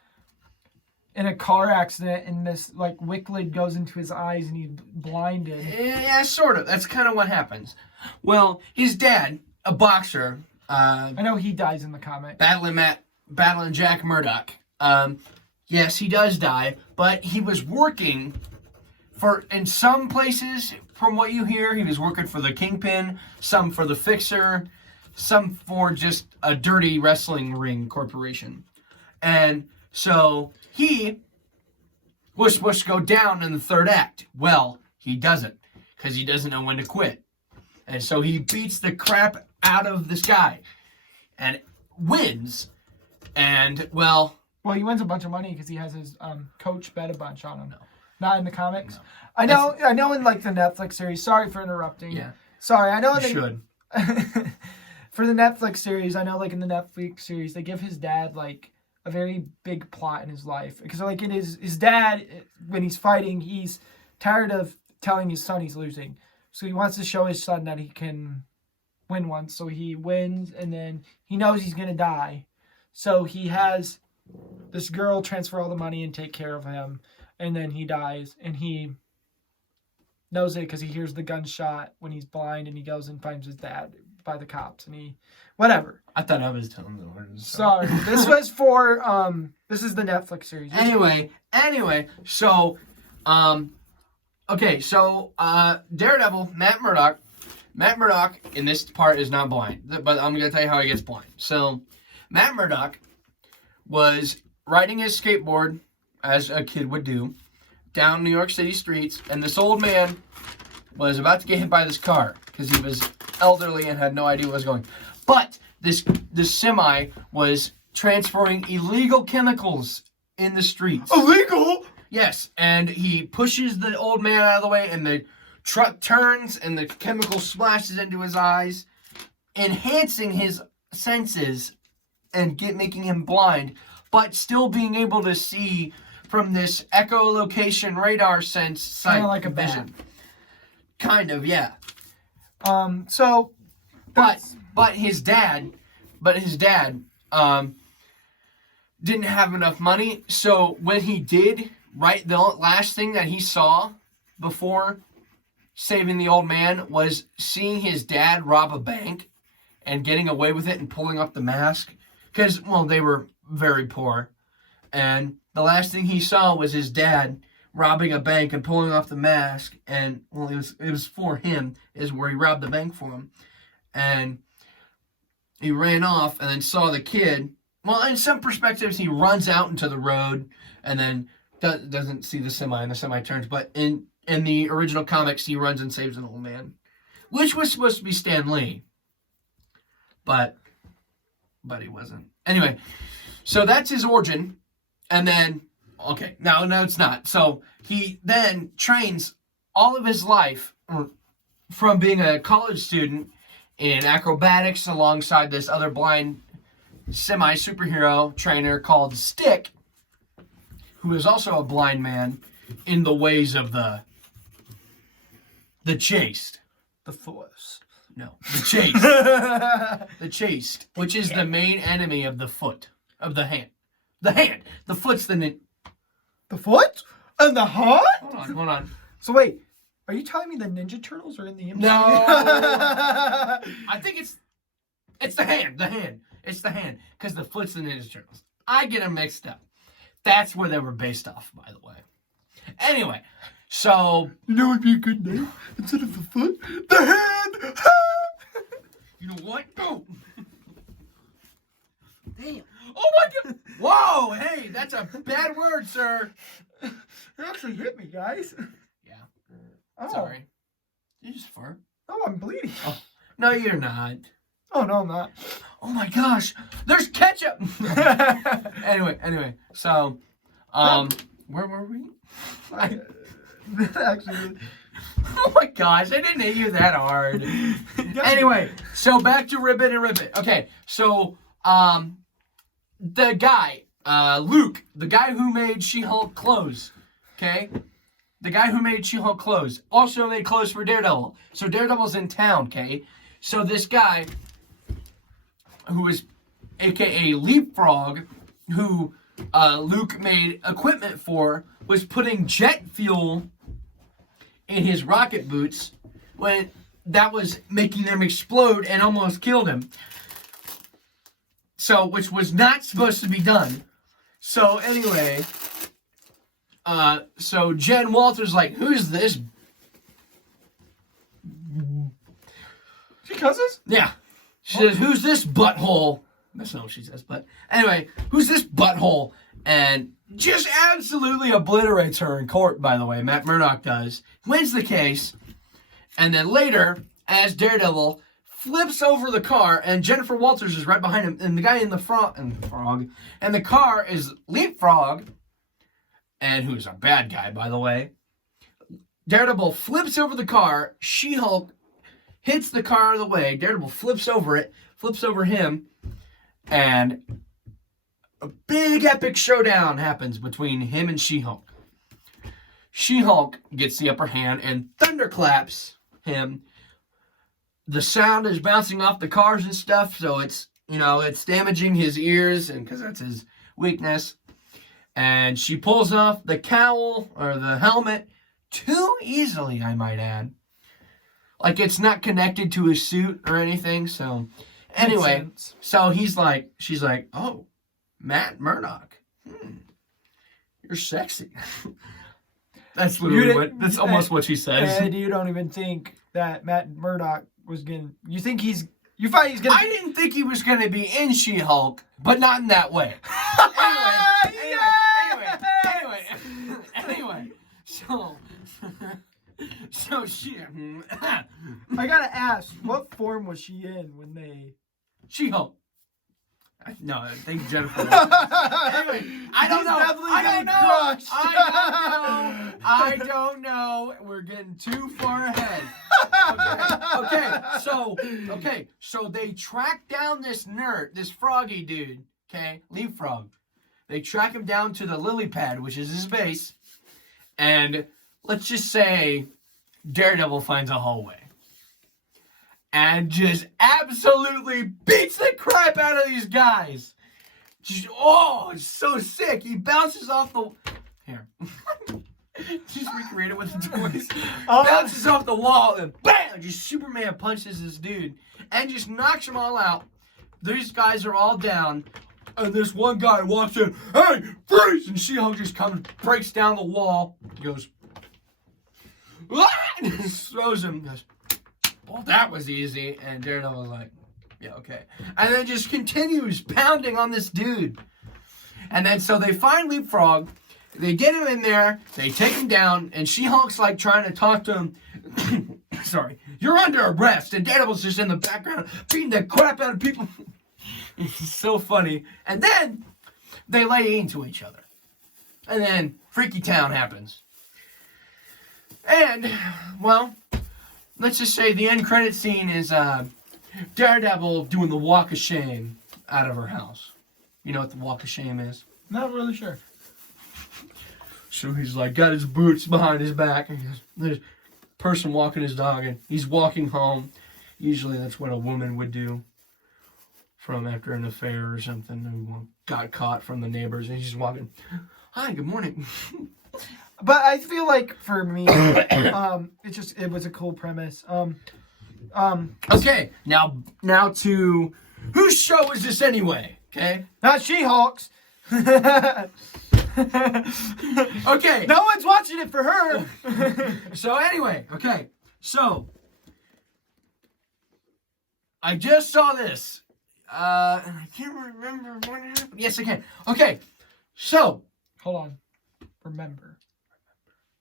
in a car accident, and this, like, wick lid goes into his eyes, and he's blinded. Yeah, sort of. That's kind of what happens. Well, his dad, a boxer... I know he dies in the comic. Battling Jack Murdoch. Yes, he does die, but he was working in some places, from what you hear, he was working for the Kingpin, some for the Fixer, some for just a dirty wrestling ring corporation. And so he was supposed to go down in the third act. Well, he doesn't, because he doesn't know when to quit. And so he beats the crap out of this guy and wins. And, well, he wins a bunch of money because he has his coach bet a bunch on him. No. Not in the comics. No. I know in, like, the Netflix series. Sorry for interrupting. Yeah. Sorry, I know. You should. For the Netflix series, I know, like, in the Netflix series, they give his dad, like, a very big plot in his life. Because, like, in his dad, when he's fighting, he's tired of telling his son he's losing. So he wants to show his son that he can win once. So he wins, and then he knows he's going to die. So he has this girl transfer all the money and take care of him. And then he dies, and he knows it because he hears the gunshot when he's blind, and he goes and finds his dad by the cops, and whatever. I thought I was telling the origin. Sorry. This was for, this is the Netflix series. Anyway, so, okay, so, Daredevil, Matt Murdock, in this part is not blind, but I'm going to tell you how he gets blind. So, Matt Murdock was riding his skateboard, as a kid would do, down New York City streets, and this old man was about to get hit by this car because he was elderly and had no idea what was going. But this semi was transferring illegal chemicals in the streets. Illegal? Yes, and he pushes the old man out of the way, and the truck turns, and the chemical splashes into his eyes, enhancing his senses and making him blind, but still being able to see from this echolocation radar sense sight. Kind of like a vision. bat. Kind of, yeah. So, But his dad didn't have enough money, so when he did, right, the last thing that he saw before saving the old man was seeing his dad rob a bank and getting away with it and pulling up the mask. Because, well, they were very poor. And the last thing he saw was his dad robbing a bank and pulling off the mask. And, well, it was for him, is where he robbed the bank for him. And he ran off and then saw the kid. Well, in some perspectives, he runs out into the road and then doesn't see the semi, and the semi turns. But in the original comics, he runs and saves an old man, which was supposed to be Stan Lee. But he wasn't. Anyway, so that's his origin. And then, okay, no, it's not. So he then trains all of his life from being a college student in acrobatics alongside this other blind semi-superhero trainer called Stick, who is also a blind man in the ways of the chaste. the Force. No, the chaste. The chaste, which is the main enemy of the foot, of the hand. The hand. The foot's the... The foot? And the heart? Hold on. So wait, are you telling me the Ninja Turtles are in the MCU? No. I think it's the hand. The hand. It's the hand. Because the foot's the Ninja Turtles. I get them mixed up. That's where they were based off, by the way. Anyway, so... You know what would be a good name? Instead of the foot? The hand! You know what? Go! Damn. Oh my God! Whoa! Hey, that's a bad word, sir. It actually hit me, guys. Yeah. Oh. Sorry. You just fart. Oh, I'm bleeding. Oh. No, you're not. Oh, no, I'm not. Oh my gosh! There's ketchup! Anyway, so, where were we? Actually, Oh my gosh, I didn't hit you that hard. Anyway, so back to Ribbit and Ribbit. Okay, so, the guy, Luke, the guy who made She-Hulk clothes, okay? The guy who made She-Hulk clothes also made clothes for Daredevil. So Daredevil's in town, okay? So this guy, who is AKA Leapfrog, who Luke made equipment for, was putting jet fuel in his rocket boots when that was making them explode and almost killed him. So, which was not supposed to be done. So anyway, so Jen Walters like, who's this? she cusses? Yeah. She says, who's this butthole? That's not what she says, but anyway, who's this butthole? And just absolutely obliterates her in court, by the way. Matt Murdock does. Wins the case. And then later, as Daredevil, flips over the car, and Jennifer Walters is right behind him, and the guy in the front, and the car is Leapfrog, and who's a bad guy, by the way. Daredevil flips over the car, She-Hulk hits the car out of the way, Daredevil flips over it, flips over him, and a big epic showdown happens between him and She-Hulk. She-Hulk gets the upper hand and thunderclaps him. The sound is bouncing off the cars and stuff, so it's, it's damaging his ears, and because that's his weakness. And she pulls off the cowl, or the helmet, too easily, I might add. Like, it's not connected to his suit or anything, so... Anyway, so she's like, oh, Matt Murdock, you're sexy. That's literally almost what she says. And you don't even think that Matt Murdock was you think he's You find he's gonna. I didn't think he was going to be in She-Hulk, but not in that way. Anyway. So she. I gotta ask, what form was she in when they? She-Hulk. No, I think Jennifer. Anyway, I don't know. I don't know. We're getting too far ahead. Okay. So they track down this nerd, this froggy dude. Okay, Leapfrog. They track him down to the lily pad, which is his base, and let's just say Daredevil finds a hallway. And just absolutely beats the crap out of these guys. Just, it's so sick. He bounces off the... Here. Just recreate it with the toys. Bounces off the wall and bam! Just Superman punches this dude. And just knocks them all out. These guys are all down. And this one guy walks in. Hey, freeze! And She-Hulk just comes, breaks down the wall. He goes... And throws him. Goes... Well, that was easy. And Daredevil was like, yeah, okay. And then just continues pounding on this dude. And then so they find Leapfrog. They get him in there. They take him down. And She-Hulk's like trying to talk to him. Sorry. You're under arrest. And Daredevil's just in the background beating the crap out of people. It's so funny. And then they lay into each other. And then Freaky Town happens. And, well... Let's just say the end credit scene is Daredevil doing the walk of shame out of her house. You know what the walk of shame is? Not really sure. So he's like got his boots behind his back, and there's a person walking his dog, and he's walking home. Usually that's what a woman would do from after an affair or something, who got caught from the neighbors, and he's just walking. Hi, good morning. But I feel like for me, it was a cool premise. Okay, now to whose show is this anyway? Okay, not She-Hulk's. Okay, no one's watching it for her. So anyway, okay, so I just saw this. And I can't remember what happened. Yes, I can. Okay, so hold on.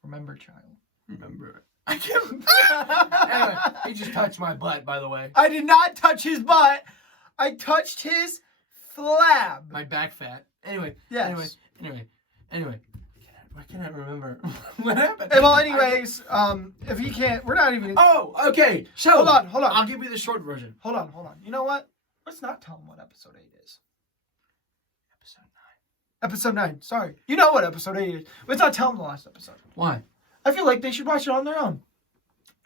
Remember, child. Remember. I can't. Anyway, he just touched my butt, by the way. I did not touch his butt. I touched his flab. My back fat. Anyway. Yes. Anyway. Why can't I remember what happened? Well, anyways, if he can't, we're not even. Oh, okay. So hold on. I'll give you the short version. Hold on. You know what? Let's not tell him what episode 8 is. Episode 9. Sorry. You know what episode 8 is. Let's not tell them the last episode. Why? I feel like they should watch it on their own.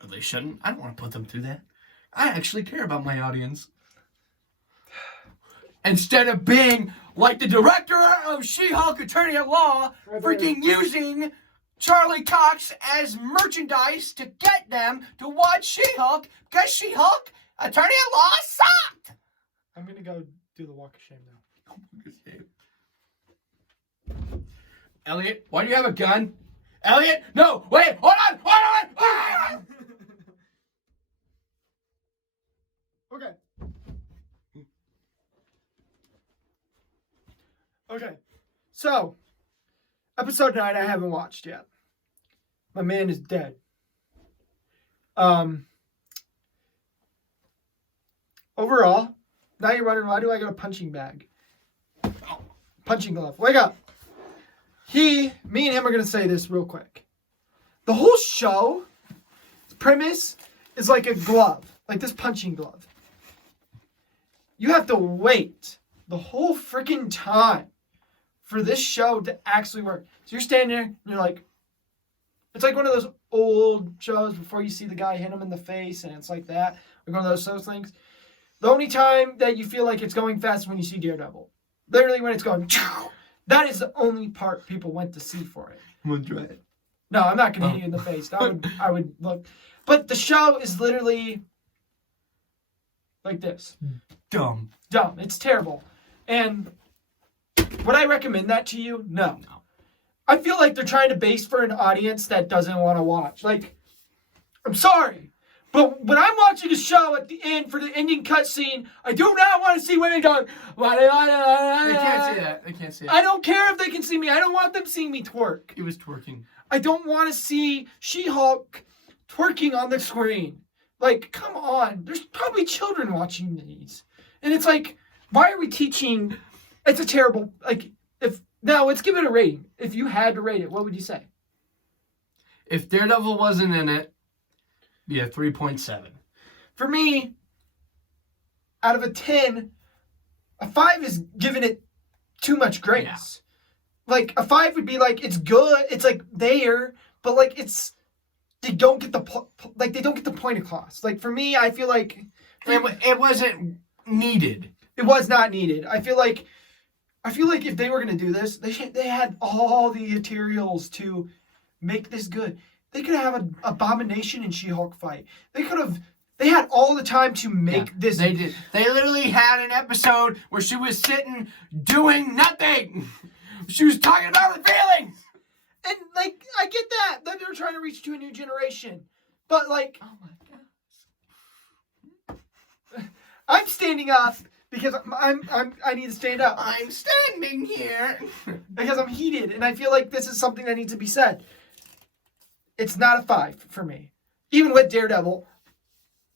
No, they shouldn't. I don't want to put them through that. I actually care about my audience. Instead of being like the director of She-Hulk Attorney at Law, freaking using Charlie Cox as merchandise to get them to watch She-Hulk because She-Hulk Attorney at Law sucked. I'm going to go do the walk of shame now. Elliot, why do you have a gun? Elliot, no, wait, hold on. Okay. So, episode 9 I haven't watched yet. My man is dead. Overall, now you're wondering, why do I get a punching bag? Punching glove. Wake up. Me and him are going to say this real quick. The whole show, premise, is like a glove. Like this punching glove. You have to wait the whole freaking time for this show to actually work. So you're standing there, and you're like, it's like one of those old shows before you see the guy hit him in the face, and it's like that. Like one of those things. The only time that you feel like it's going fast is when you see Daredevil. Literally when it's going, that is the only part people went to see for it. I'm gonna try it. No, I'm not gonna hit you in the face. I would look. But the show is literally like this. Dumb. It's terrible. And would I recommend that to you? No. I feel like they're trying to base for an audience that doesn't want to watch. Like, I'm sorry, But when I'm watching a show at the end for the ending cutscene, I do not want to see women going. They can't see that. They can't see it. I don't care if they can see me. I don't want them seeing me twerk. He was twerking. I don't want to see She-Hulk twerking on the screen. Like, come on. There's probably children watching these. And it's like, why are we teaching? It's a terrible, like, let's give it a rating. If you had to rate it, what would you say? If Daredevil wasn't in it, yeah, 3.7. For me, out of a 10, a 5 is giving it too much grace. Yeah. Like, a 5 would be like, it's good, it's like there, but like they don't get the point across. Like, for me, I feel like it wasn't needed. It was not needed. I feel like if they were going to do this, they had all the materials to make this good. They could have an Abomination and She-Hulk fight. They had all the time to make this. They did. They literally had an episode where she was sitting doing nothing. She was talking about her feelings. And, like, I get that they're trying to reach to a new generation. But, like, oh my God. I'm standing up because I need to stand up. I'm standing here because I'm heated, and I feel like this is something that needs to be said. It's not a 5 for me. Even with Daredevil,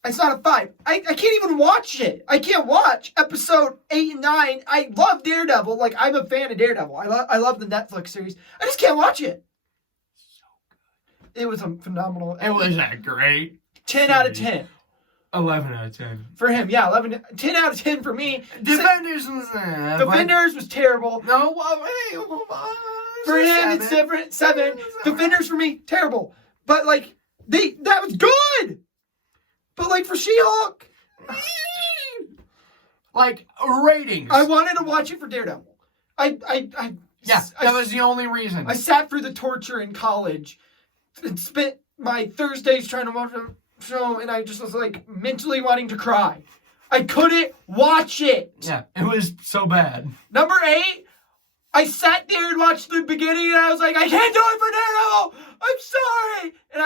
it's not a 5. I can't even watch it. I can't watch episode 8 and 9. I love Daredevil. Like, I'm a fan of Daredevil. I love the Netflix series. I just can't watch it. So good. It was a phenomenal. It was a great 10 series. out of 10. 11 out of 10. For him, yeah. 10 out of 10 for me. Defenders was terrible. No, wait, hold on. For him, it's different. 7. Defenders for me, terrible. But, like, that was good. But, like, for She-Hulk, like, ratings. I wanted to watch it for Daredevil. That was the only reason. I sat through the torture in college and spent my Thursdays trying to watch a show, and I just was, like, mentally wanting to cry. I couldn't watch it. Yeah, it was so bad. Number 8, I sat there and watched the beginning, and I was like, I can't do it for Daredevil. I'm sorry. And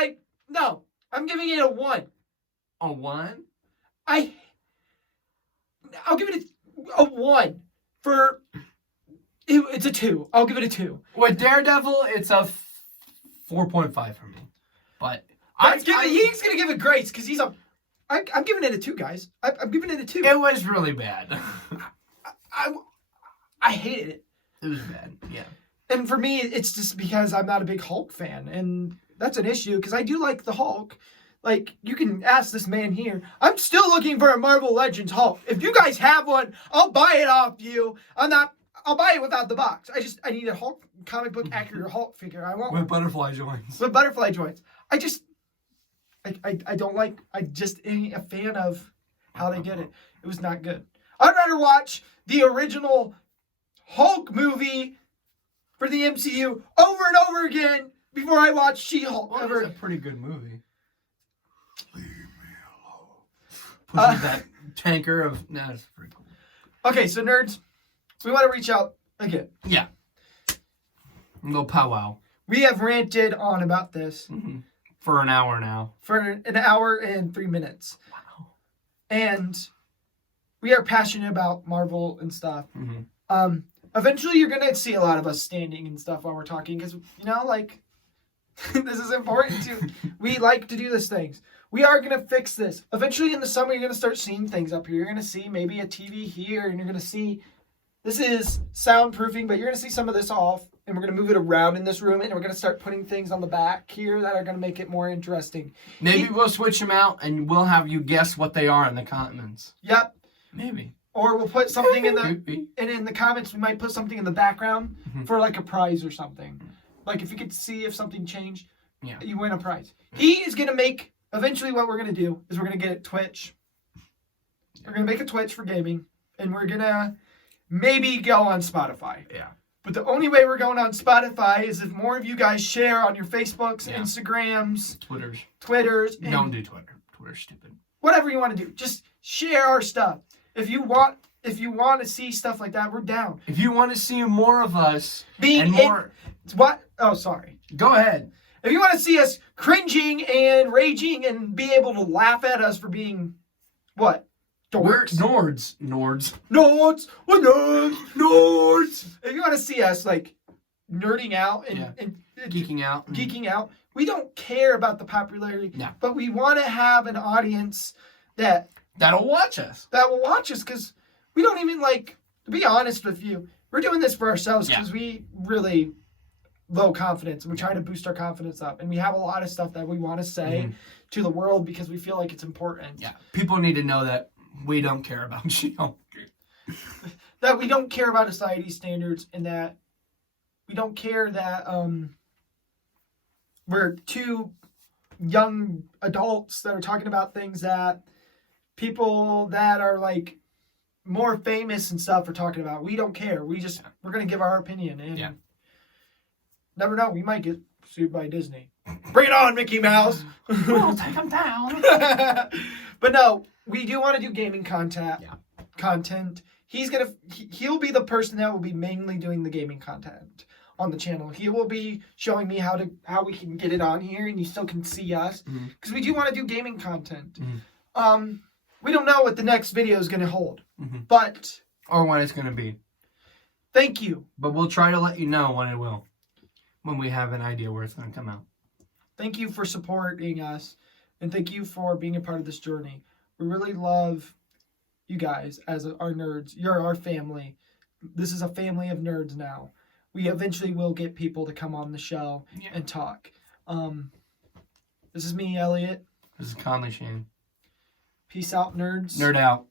I'm giving it a 1. A 1? I'll give it a 1 for. It's a 2. I'll give it a 2. With Daredevil, it's a 4.5 for me. But he's gonna give it grace because he's a. I'm giving it a 2, guys. I'm giving it a 2. It was really bad. I hated it. It was bad. Yeah. And for me, it's just because I'm not a big Hulk fan, and that's an issue because I do like the Hulk. Like, you can ask this man here. I'm still looking for a Marvel Legends Hulk. If you guys have one, I'll buy it off you. I'll buy it without the box. I need a Hulk comic book accurate Hulk figure. I want with butterfly joints. With butterfly joints. I don't like. I just ain't a fan of how they did it. It was not good. I'd rather watch the original Hulk movie for the MCU over and over again before I watch She-Hulk. Well, it's a pretty good movie. Leave me alone. Pushes that tanker of. Nah, it's pretty cool. Okay, so nerds, we want to reach out again. Yeah. A little powwow. We have ranted on about this for an hour now. For an hour and 3 minutes. Wow. And we are passionate about Marvel and stuff. Eventually, you're gonna see a lot of us standing and stuff while we're talking because this is important too. We like to do these things. We are going to fix this. Eventually in the summer, you're going to start seeing things up here. You're going to see maybe a TV here, and you're going to see, this is soundproofing, but you're going to see some of this off, and we're going to move it around in this room, and we're going to start putting things on the back here that are going to make it more interesting. Maybe we'll switch them out, and we'll have you guess what they are in the comments. Yep. Maybe. Or we'll put something in the comments, we might put something in the background for like a prize or something. Like if you could see if something changed, you win a prize. He is going to make, eventually what we're going to do is we're going to get Twitch. We're going to make a Twitch for gaming, and we're going to maybe go on Spotify. Yeah. But the only way we're going on Spotify is if more of you guys share on your Facebooks, Instagrams, Twitters. Don't do Twitter. Twitter's stupid. Whatever you want to do. Just share our stuff. If you want to see stuff like that, we're down. If you want to see more of us being and more... What? Oh, sorry. Go ahead. If you want to see us cringing and raging and be able to laugh at us for being what? We're Dorks. Nords. Nords. We're nerds. Nords. If you want to see us like nerding out and Geeking out. geeking out, we don't care about the popularity. No. But we want to have an audience That'll watch us. that will watch us because we don't even like, to be honest with you, we're doing this for ourselves because we really low confidence and we're trying to boost our confidence up. And we have a lot of stuff that we want to say to the world because we feel like it's important. Yeah. People need to know that we don't care about you. That we don't care about society's standards and that we don't care that we're two young adults that are talking about things that people that are like more famous and stuff are talking about. We don't care. We're gonna give our opinion and never know. We might get sued by Disney. Bring it on, Mickey Mouse. We'll take them down. But no, we do want to do gaming content. He'll be the person that will be mainly doing the gaming content on the channel. He will be showing me how we can get it on here and you still can see us because we do want to do gaming content. We don't know what the next video is going to hold, but or when it's going to be. Thank you. But we'll try to let you know when it will. When we have an idea where it's going to come out. Thank you for supporting us and thank you for being a part of this journey. We really love you guys as our nerds. You're our family. This is a family of nerds now. We eventually will get people to come on the show and talk. This is me, Elliot. This is Conley Shane. Peace out, nerds. Nerd out.